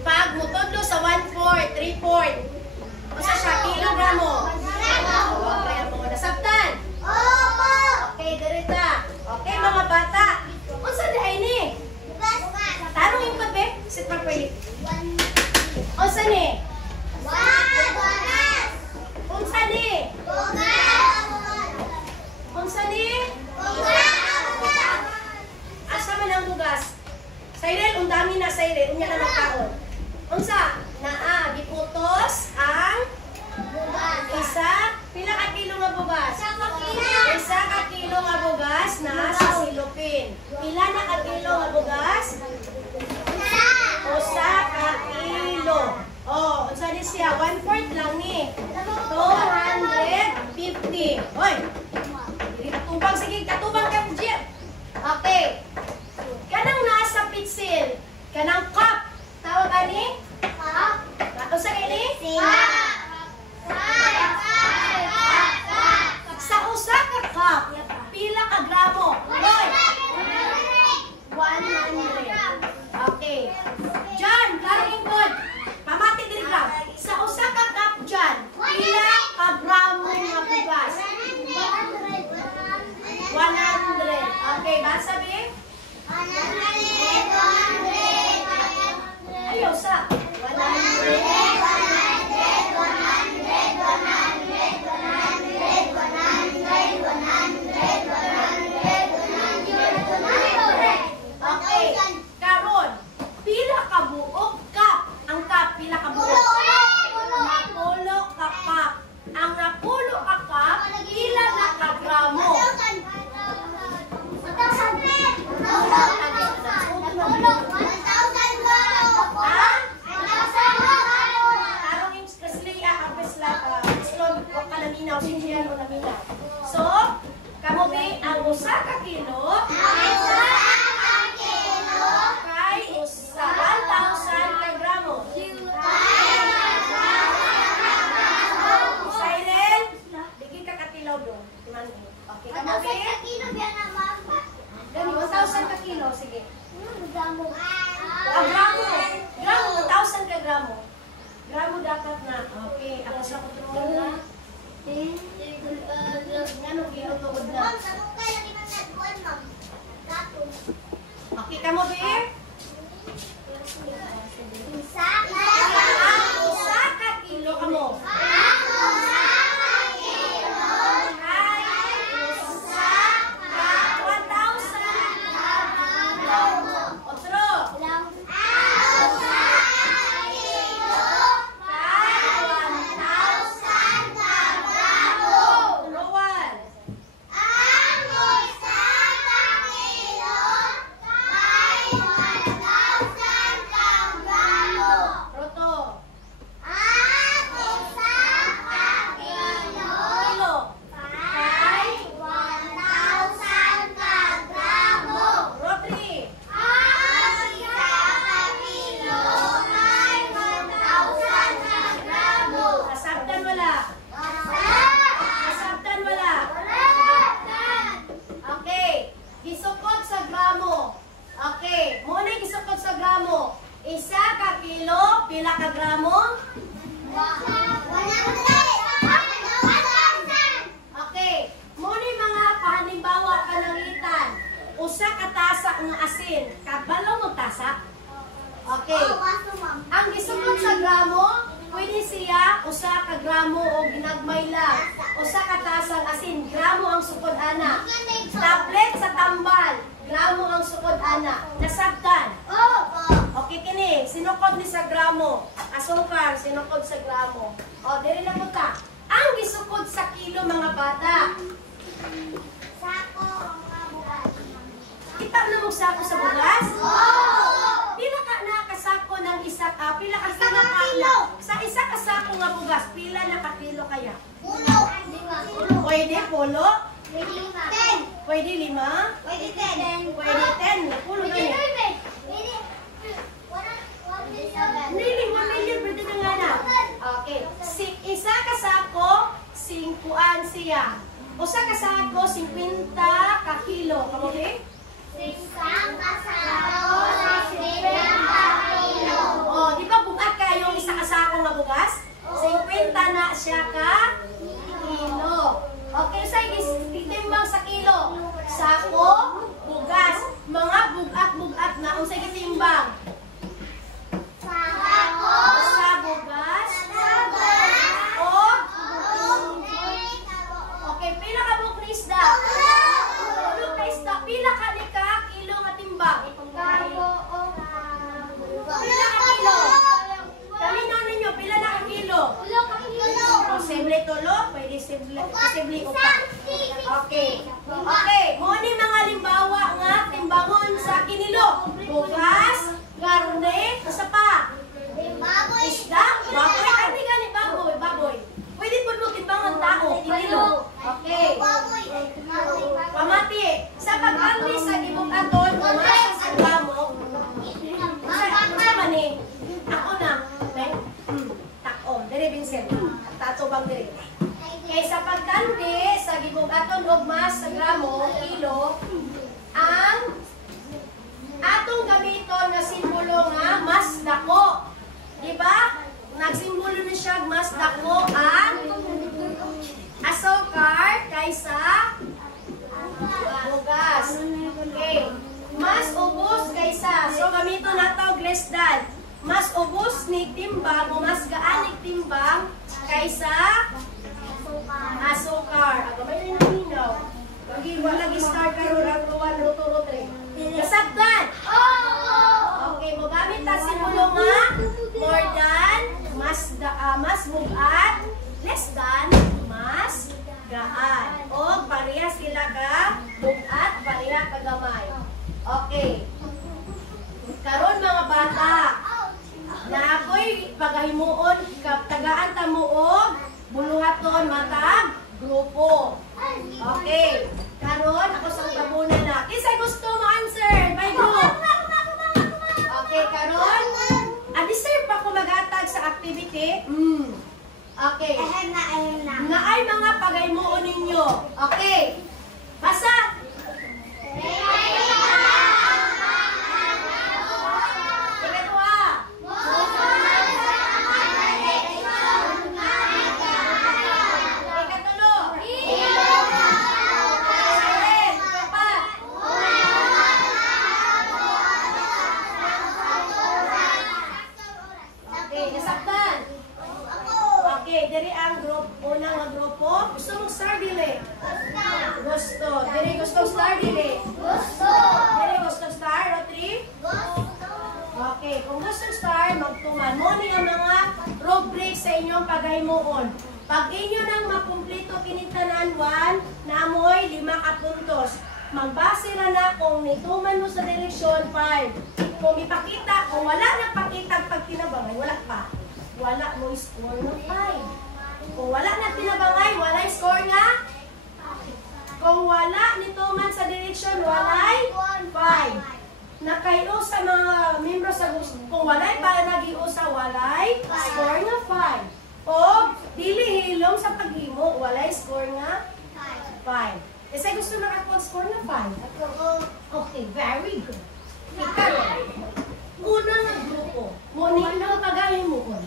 Pag mutodlo sa 1/4, 3/4, basta siya, kilogramo. Okay, mo nasabtan. Okay, dirita. Okay, mga bata. Unsa dihay ni? Tarong yung kape. Sit pa pwede. Unsa ni? Unsa ni? unya na nakaon. Unsa? Naa giputos ang isa, pila ka kilo nga bugas? Isa ka kilo nga bugas na sa silupin. Pila na ka kilo nga bugas? Usa ka kilo. Oh, unsa ni siya? 1/4 lang ni. 250. Hoy. Dili katubang, sige katubang ka Jeep. Okay. Kanang nasa pitsil, kanang cup. Tawag ani? Unsa kini? Sa usa ka cup, pila ka gramo? Hoy. 100. Okay. John, karing good. Pamati diri gram. Sa usa ka cup John, pila ka gramo nga bugas? 100. Okay, basa bi? 100. Ayaw sa 100. Okay, karon pila ka buok cup? Ang cup pila ka buok? Napulo ka cup. Ang napulo ka cup, pila na ka gramo? So, kamo bi ang usa ka kilo kay usa 1,000 ka gramo. Silent, digi ka katilaw do. Okay, kamo bi? Gani 1,000 ka kilo, sige. Gramo. Gramo 1,000 ka gramo. Gramo dapat na. Okay, ako sa control na. Okay, kamo bi? Usa ka kilo kamo. Isa ka kilo, pila ka gramo? 100. Okay. Muna mga pahalimbawa kanangitan. Usa ka tasa ng asin. Kabalo mo tasa? Okay. Ang gisukod sa gramo, pwede siya usa ka gramo o ginagmay lang. Usa ka tasang asin, gramo ang sukod ana. Tablet sa tambal, gramo ang sukod ana. Nasabtan? Okay, kini, sinukod ni sa gramo. Asukar, sinukod sa gramo. O, diri na po ta. Ang gisukod sa kilo, mga bata. Sako mga bugas. Kita na mo sako sa bugas? Pila ka na kasako ng isa ka? Pila ka kilo? Sa isa ka sako nga bugas, pila na ka kilo kaya? Pulo. Pwede, polo? Pwede 5. Pwede 5? Pwede 10. Pwede 10? Pulo na yun. Hindi, 1 million, pwede na nga na. Okay. Isa kasako, 5 siya. Usa kasako, 50 ka kilo. Kamu ba? Isang kasako, 50 kilo. Oh, di ba bugat kayo isa kasako nga bugas? 50 na siya ka kilo. Okay, sa titimbang sa kilo. Sako, bugas. Mga bugat-bugat na. Unsay gitimbang? Sa bugas. O? Okay, pila ka buk ni isda? Pila ka ni ka kilo nga timbang? posible upa. Okay. Okay, mo ni mga limbawa nga timbangon sa kinilo. Bugas, karne, usa pa. Isda, baboy, karne gani baboy. Pwede po mo timbangon tao, kinilo. Okay. Pamati, sa pagkamli sa gibukaton, umas sa gramo. Sa mani, ako na, takom, dire Vincent, tatubang dire. Kaya sa pagkamli sa gibukaton, ugmas sa gramo, kilo, ang atong gamiton na simbolo nga mas dako. Diba? Nagsimbolo na siya mas dako ang asukar kaysa bugas. Okay. Mas ubos kaysa. So gamito na to glesdan. Mas ubos ni timbang o mas gaan ni timbang kaysa asukar. Agamay rin ang hinaw. Lagi star karon ang ruwan ruto-rutre. Kasabtan. Okay, mo gamit ta simbolo nga more than, mas bugat, less than, mas gaan. O pareha sila ka bugat, pareha ka gamay. Okay. Karon mga bata, na ako'y pagahimuon, tagaan tamuog, buluhaton matag, grupo. Okay. Karon ako sa tabunan na. Kisay gusto mo answer? By group. Okay, karon. Deserve pa ko mag-atag sa activity? Okay. Na ay mga pagaymuon ninyo. Okay. Basa. Ikatwa. Ikatulo. Ikapat. Okay, nasaktan. Okay, diri ang group, unang nga grupo. Gusto mong star dili? Gusto. Diri gusto star dili? Gusto. Diri gusto star, Rotary? Gusto. Okay, kung gusto star, magtuman mo ni ang mga rubric sa inyong paghimuon. Pag inyo nang makumpleto kinitanan 1, namoy 5 ka puntos. Magbase na kung nituman mo sa direksyon 5. Kung ipakita, kung wala nang pakita pag tinabangay, wala pa. Wala mo score ng 5. Kung wala na tinabangay, wala score nga. Kung wala nituman sa direksyon, walay 5. Nakayo sa mga membro sa gusto. Kung walay pa nag-iusa, walay score nga 5. O dili hilom sa paghimo, walay score nga 5. Kasi gusto nakapag-score na 5. Okay, very good. Ikaroon, unang nga grupo, muna ng paghimuon.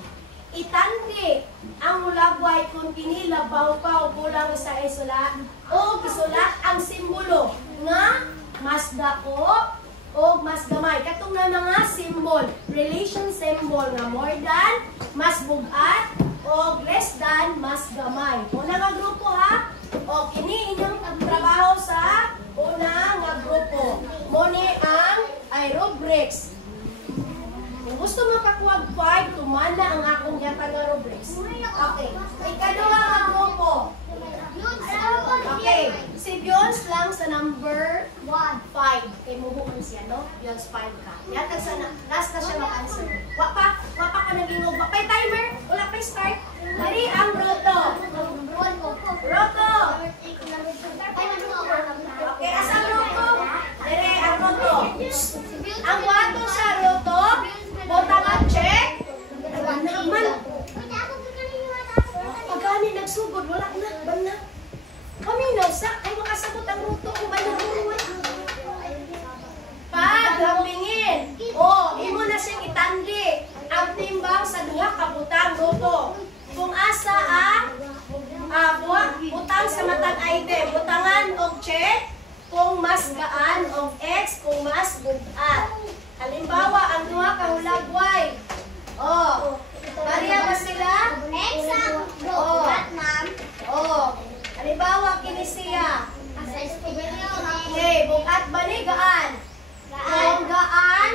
Itandi ang mulagway kung kinilabaw pa o kulang sa isulat o isulat ang simbolo nga mas dako o mas gamay. Katong na mga symbol, relation symbol nga more than, mas bugat o less than, mas gamay. Unang nga grupo ha, o kini inyong trabaho sa unang nga grupo. Muna ang rubrics. Kung gusto makakuha 5, tumanda ang akong yata nga rubrics. Okay. Ikaduha nga grupo. Okay. Si Beyonce lang sa number 5. Kay muhukon siya, no? Beyonce 5 ka. Yata sa last na siya mag-answer. Wapa ka nagingog. Wapay timer. Wala pa'y start. Dari ang roto. Roto. Okay, asang roto? Dari ang roto. Ang wato sa roto, botang ang check. Naman. Pagani nagsugod, wala na. Bana. Paminaw sa, ay makasagot ang roto kung ba naguruan. Paglambingin. Imo na siyang itandi. Ang timbang sa duha kabutang roto. Kung asa ang butang sa matang item. Butangan og check. Kung mas gaan og X, kung mas bugat. Halimbawa, ang duha ka hulagway. Pareha ba sila? X ang bugat, ma'am. Halimbawa, kini siya. Okay, bugat ba ni gaan? Kung gaan,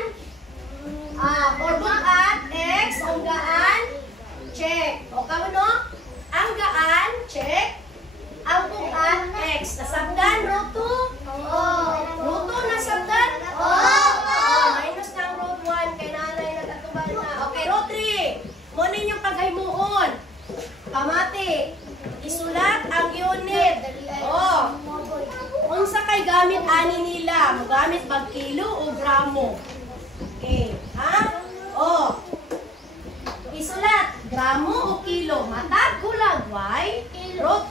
or bugat, X, kung gaan, check. O kamo no? Ang gaan, check. ani nila, magamit bag kilo o gramo. Okay, ha? O, isulat, gramo o kilo. Matag kulag, why? Root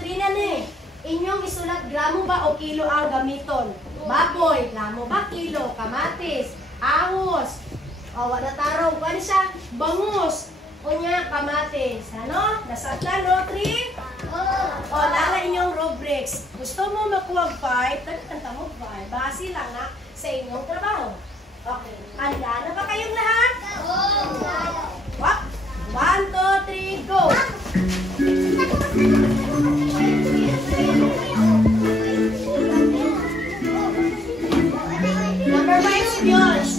3 na ni. Inyong isulat, gramo ba o kilo ang gamiton? Baboy, gramo ba, kilo? Kamatis, ahos. O, wala tarong. Kani siya? Bangus. Unya, kamatis. Ano? Nasatlan, no? 3? O, lala inyong rubrics. Gusto mo makuha 5? Tagkanta mo 5. Base lang na sa inyong trabaho. Okay. Handa na ba kayong lahat? Wap! 1, 2, 3, go! Number 5 si Biosh.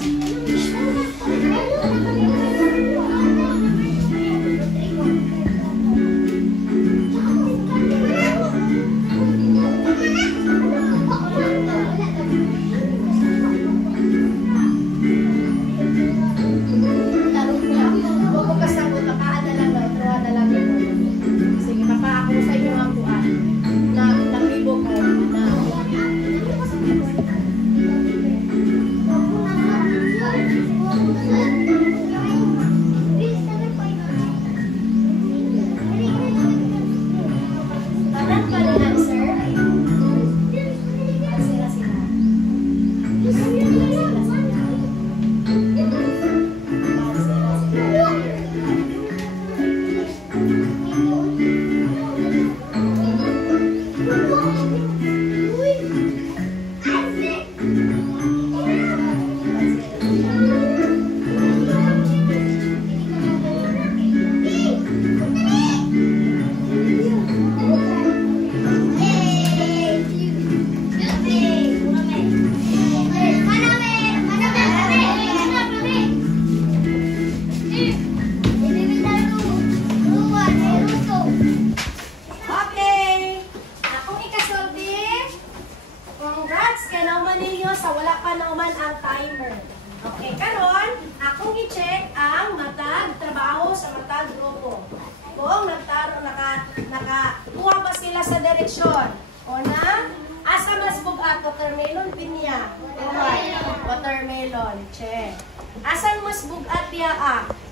Watermelon, check. Asan mas bugat diya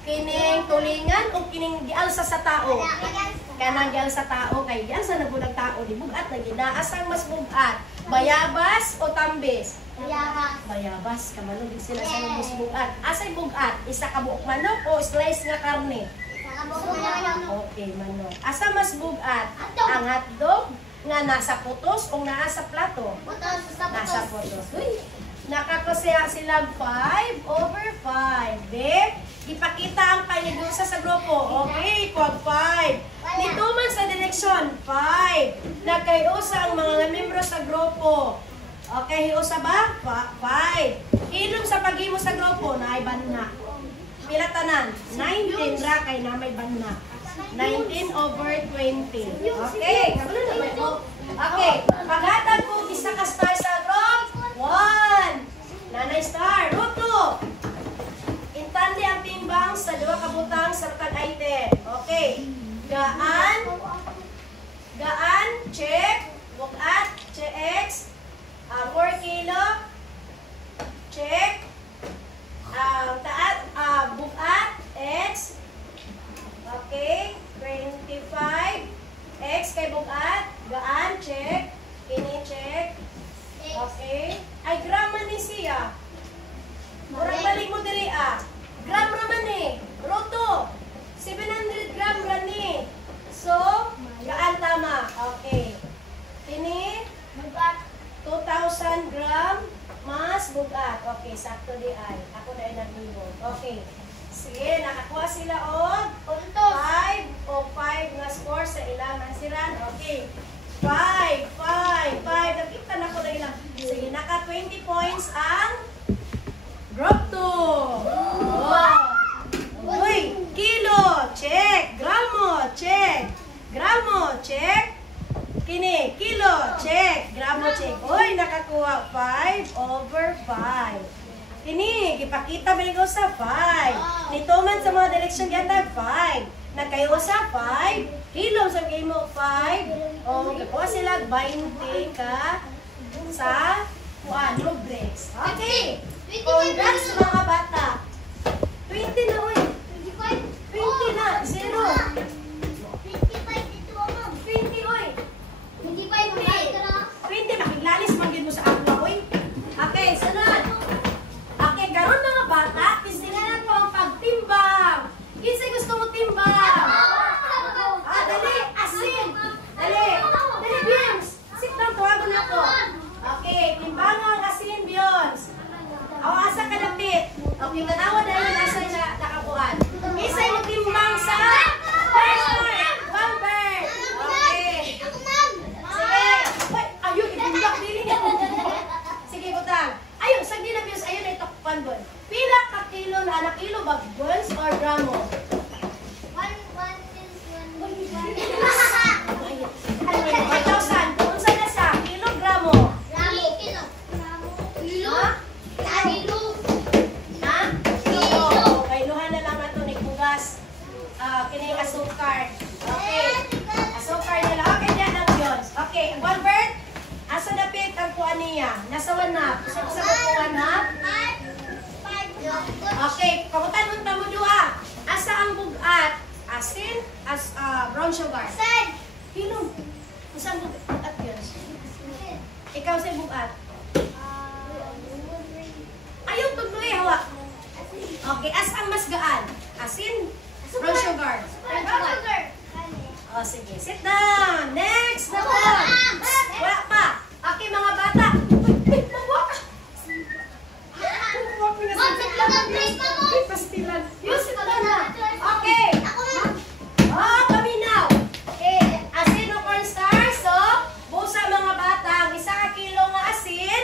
kining tulingan o kining gialsa sa tao? Kanang gialsa sa tao kay gialsa na bulag tao di bugat na gina. Asan mas bugat? Bayabas o tambis? Bayabas, kamano di sila sa mas bugat. Asay bugat? Isa ka buok manok o slice nga karne? Okay, manok. Asa mas bugat? Ang hotdog nga nasa putos o nasa plato? Nasa putos. Uy, nakakasaya silang 5/5. Babe, ipakita ang panigusa sa grupo. Okay, kuwag 5. Nito man sa direksyon, 5. Nagkayusa ang mga membro sa grupo. Okay, hiusa ba? 5. Ilom sa paghimo sa grupo, naay banna. Pila tanan? 19 ra kay na may banna. 19/20. Okay, okay. Paghatag ko isa ka star sa group. 1. Nanay star. Root 2. Intandi ang timbang sa duha ka butang sa tag item. Okay. Gaan. Gaan. Check. Bukat. Check. 4 kilo. Check. Taat. Bukat. X. Okay. 25. X kay bukat. Gaan. Check. Kini check. Okay. Ay, gram man ni siya. Murang balik mo diri Gram raman eh. Roto. 700 gram rani. So, gaan tama. Okay. Kini, bugat. 2,000 gram mas bugat. Okay, sakto di ay. Ako na ay nagbibog. Okay. Sige, nakakuha sila og 5 o 5 na score sa ilang mansiran. Okay. 5. Nakita na ko na ilang. Sige, naka 20 points ang group 2. Oh. Uy, kilo, check. Gramo, check. Gramo, check. Kini, kilo, check. Gramo, check. Uy, nakakuha 5/5. Kini, ipakita ba ko sa 5. Nito man sa mga direksyon ganda 5. Nagkayo sa 5. Kilo sa game mo 5. O, kakuha sila 20 ka sa rubrics. Okay. Congrats mga bata. 20 na, uy. 20 na. 0. 20, uy. 20. Makiglalis magin mo sa ako, uy. Okay, sunod. Okay, garon mga bata. Tisdinan po ang pagtimbang. Kinsay gusto mo timbang? Dali. Asin. Dali. Dali, Bims. Sit down, tuwagan ako. Okay, timbang ang asin, Bims. Asa ka lapit. Okay, tanawa na yun. Asa na nakabuhan. Isa'y nagtimbang sa first bird. One bird. Okay. Sige. Wait, ayun, itimbak din niya. Sige, butang. Ayun, sagdi na, Bims. Ayun, ito, one bird. Pila ka kilo na anak kilo ba? Buns or gramo? 1,000. Kung saan na sa? Kilogramo. Kini asukar. Okay. Asukar nila. Okay, diyan lang yun. Okay, one bird. Asa dapit ang kuha niya? Nasa wanap. Gusto ko sa wanap? Okay, kamutan mo dua. Asa ang bugat? Asin? Brown sugar. Hilom. Asa ang bugat yun? Ikaw sa bugat. Ayaw tugloy, hawa. Okay, asa ang mas gaan? Asin? Brown sugar. Oh, sige. Sit down. Next naman. Wala pa. Okay, mga bata. Magwa ka. Pastilan. Yung sit down na. Okay. Oh, paminaw. Okay. Asin o cornstarch. So, busa mga bata. Ang 1 kilo nga asin.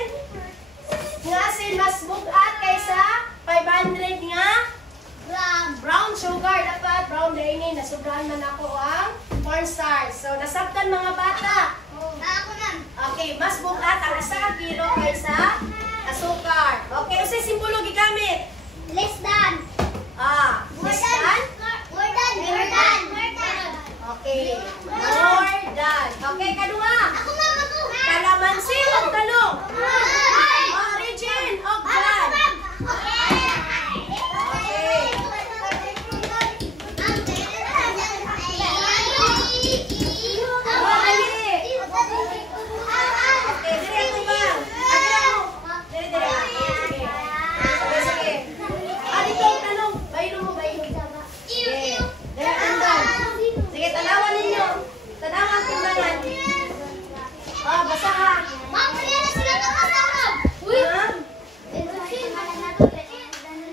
Nga asin mas bugat kaysa 500 nga brown sugar. Dapat brown lainin. Nasubrahan man ako ang cornstarch. So, nasabtan mga bata. Okay, mas bugat ang 1 kilo kaysa asukar. Okay, kasi simbolo gigamit. Less than. Less than? More than. Okay, more than. Okay, kadua. Ako. Kalamansi o talong? Origin o brand? Okay.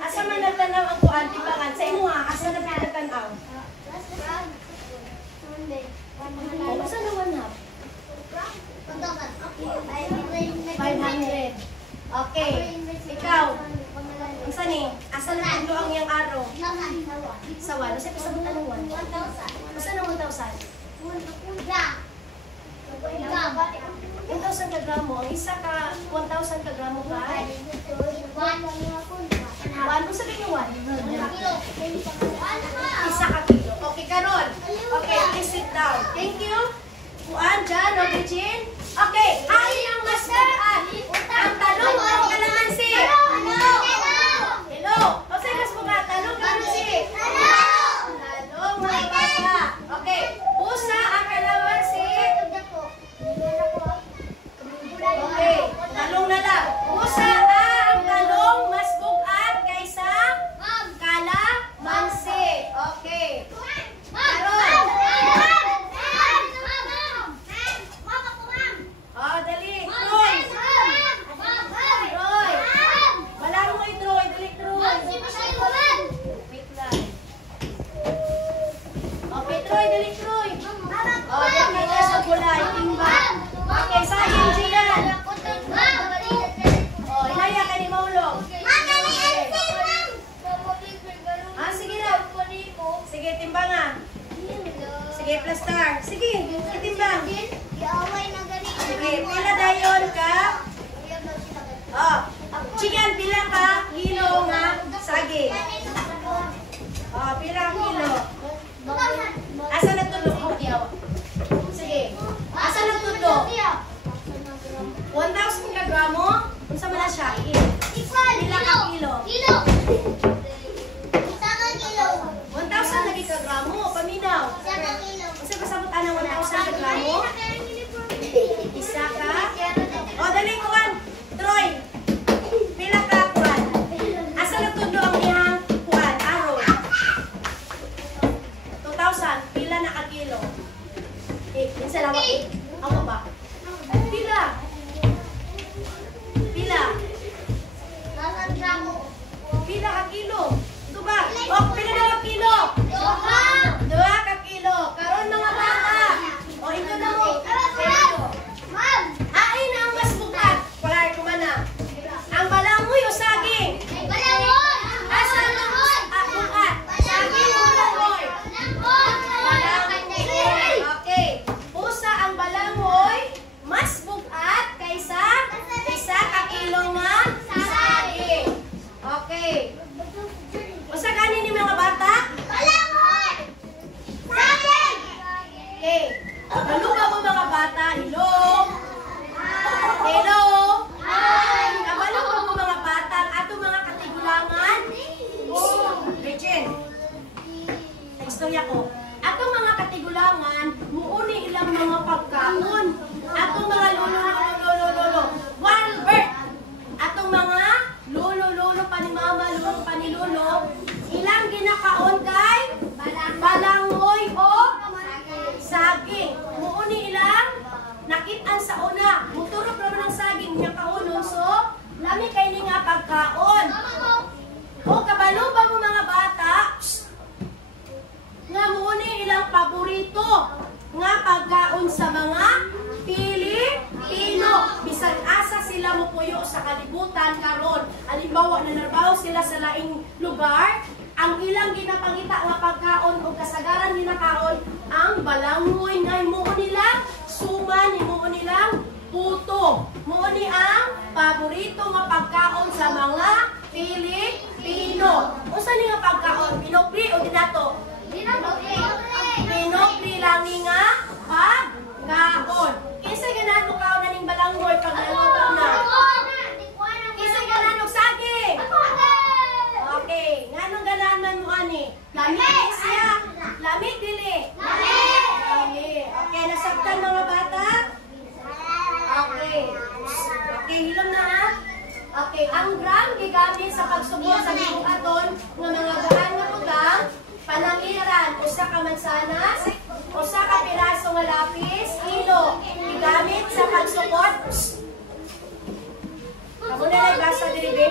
Asa man nagtanaw ang kuan tibangan sa imo ha? Asa na pinagtanaw? Asa na wanap? 500. Okay. Ikaw. Unsa ni? Asa na tulo ang iyang araw? Sa walo sa pasabot anong 1? Asa na 1,000? 1,000 ka gramo. Ang isa ka 1,000 ka gramo ba? 1. Kung sabihin niyo 1? Isa ka kilo. Okay, Karol. Okay, please sit down. Thank you. Kuan, Jan, Regine. Okay, alin ang mas bugat? Ang talong o kalamansi? Hello. O sa'yo mas bugat? Talong, kalamansi? Talong, mga bata. Okay, pusa ang kalamansi. Okay, talong na lang. Pusa ang talong mas bugat kaysa kalamansi. Okay. Karol. Oh, dali. Troy. Troy. Wala mo kay Troy. Dali, Troy. Wait lang. Okay, Troy. Dali, Troy. Oh, dali ka sa gulay. Timbang. Okay, sayang, Gian. Oh, inaya ka ni Maulong. Sige na. Sige, timbang nga. Sige, plastar. Sige, itimbang. Sige, pila dayon ka? Oh, Chigan, pila ka? Kilo nga saging. Oh, pila ang kilo? Asa na tulog? Sige. Asa na tulog? 1,000 Ako ba? Pila? Pila? Nasa gramo. Pila ka kilo? Ito ba? O, pila na ka kilo? 2 ka kilo. Karon mga bata. O, ito na mo. Ma'am! Ain ang mas bukat. Wala ko man na. Ang balangoy o saging? Balawon! Asa ang bukat? Saging o balangoy? Balangoy. Okay. Pusa ang balangoy mas bukat kaysa isa ka kilo nga saging. Okay. Usa ganin ni mga bata? Balawon! Saging! Okay. Maluga mo mga bata. Hello? Hello? Kabalo mo mo mga bata ang atong mga katigulangan? Regine, istorya ko. Atong mga katigulangan, muuni ilang mga pagkaon. Atong mga lolo, Walbert. Atong mga lolo, panimama, lolo, panilolo, ilang ginakaon kay balangoy o saging. Muuni ilang nakitaan sa una. Muturok naman ang saging niya kaunon. So, lami kay ni nga pagkaon. O kabalo ba mo mga bata? Nga muuni ilang paborito nga pagkaon sa mga Pilipino. Bisan asa sila mupuyo sa kalibutan karon. Halimbawa nanarbaho sila sa laing lugar, ang ilang ginapangita nga pagkaon o kasagaran ginakaon ang balangoy nga himuon nila suman, himuon nilang puto. Muoni ang paborito nga pagkaon sa mga Pilipino. Unsa ni nga pagkaon? Pinopli o dinato? Pinopli lang ni nga pagkaon. Kinsa ganahan mo kaon na ning balangoy pag naluto na? Kinsa ganahan og saging? Okay, nganong ganahan man mo ani? Lamig siya. Lamig dili. Lamig. Okay, nasabtan mga bata? Okay. Okay, hilom na ha? Okay, ang gram gigamit sa pagsubok sa gibuhaton nga mga gaan nga pugang, panangiran, usa ka mansanas, usa ka piraso nga lapis, kilo. Gigamit sa pagsukot. Ako na lang basa diri.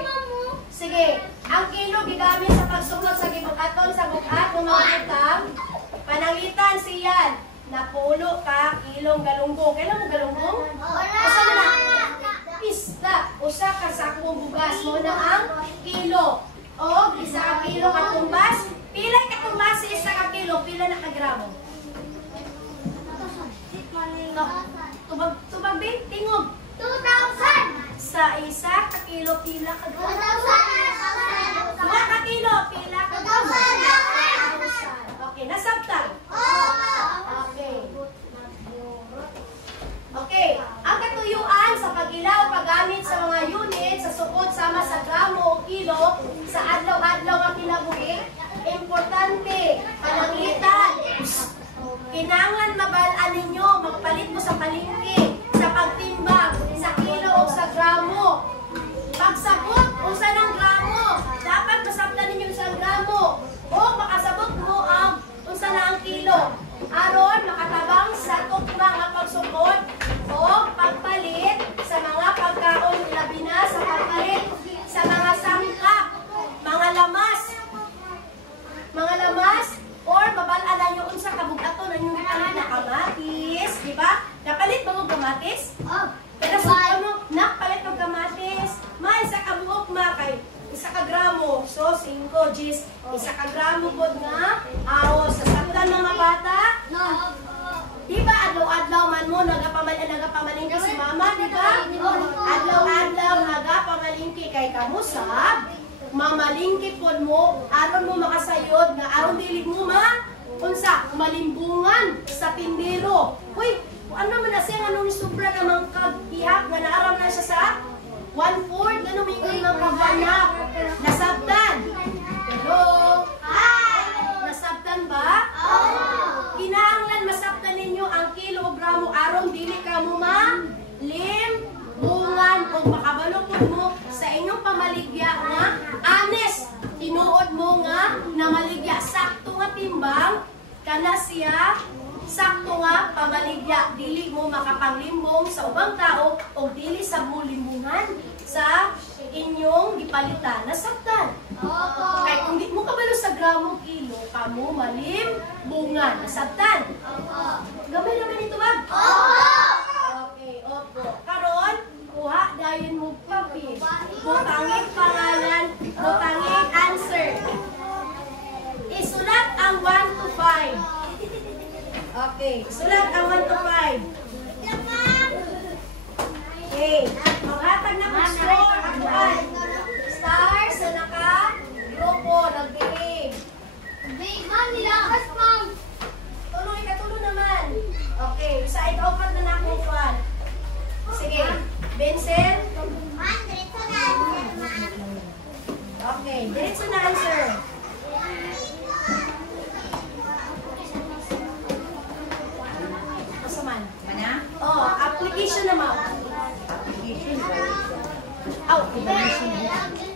Sige, ang kilo gigamit sa pagsukot sa gibuhaton sa bukat ng mga pugang, panangitan siyan. Napulo ka kilong galunggong. Kailan mo galunggong? Usa na lang. Isda. Usa ka sakong bugas mo na ang kilo. O, isa ka kilo katumbas. Pila katumbas sa isa ka kilo? Pila na kagramo? Tubag bin? Tingog. 2,000! Sa isa ka kilo, pila kagramo? 2,000! 2 ka kilo, pila kagramo? 2,000! Okay, nasabtan. Okay. Okay, ang katuyuan sa pag-ilaw paggamit sa mga unit sa sukod sama sa gramo o kilo sa adlaw-adlaw nga kinabuhi, importante, pananglitan. Kinangan mabalaan ninyo, magpalit mo sa palengke, sa pagtimbang, sa kilo o sa gramo. Pagsabot, unsa ng gramo, dapat masabtan ninyo sa gramo. O makasabot mo ang unsa na ang kilo. Aron makatabang sa tukma nga pagsukod o pagpalit sa mga pagkaon labi na sa pagpalit sa mga sangkap, mga lamas or babalaan nyo unsa kabugato na yung kapalit na kamatis, di ba? Kapalit ba mo kamatis? Pero sa ano, nakapalit ng kamatis, may isa ka buok kay isa ka gramo, so 5 Gs, isa ka gramo po nga, sa saktan mga bata, di ba adlaw-adlaw man mo, nagapamalingki si mama, di ba? Adlaw-adlaw, nagapamalingki kay kamusab, mamalingki po mo, aron mo makasayod, nga aron dilig mo unsa, malimbungan sa tindero. Uy, ano man na siya, anong sobra namang kagihap, nga naaram na siya sa 1/4 nga numingon ng kabanak. Nasabtan. Hello? Hi! Nasabtan ba? Kinahanglan masabtan ninyo ang kilogramo aron dili ka mo limbungan o makabalukod mo sa inyong pamaligya nga honest. Tinuod mo nga na maligya sakto nga timbang kana siya sakto nga pamaligya, dili mo makapanglimbong sa ubang tao o dili sa mulimbungan sa inyong gipalitan. Nasabtan. Opo. Kaya kung di mo kabalo sa gramo kilo, kamo malimbungan. Nasabtan. Opo. Gamay naman ito ba? Opo. Okay, opo. Karon, kuha dayon mo papel. Butangin pangalan, butangin answer. Isulat ang 1 to 5. Okay, isulat ang 1 to 5. Okay, maghatag na mo score. Akuan. Star sa naka-grupo, nag-behave. Ma'am, nilakas, ma'am. Tuloy ka, tuloy naman. Okay, isa ikaw pa na akong kuan. Sige, Vincent. Ma'am, diretso na answer, ma'am. Okay, diretso na answer. Masaman. Mana? Oh, application naman. Application. Oh, evaluation.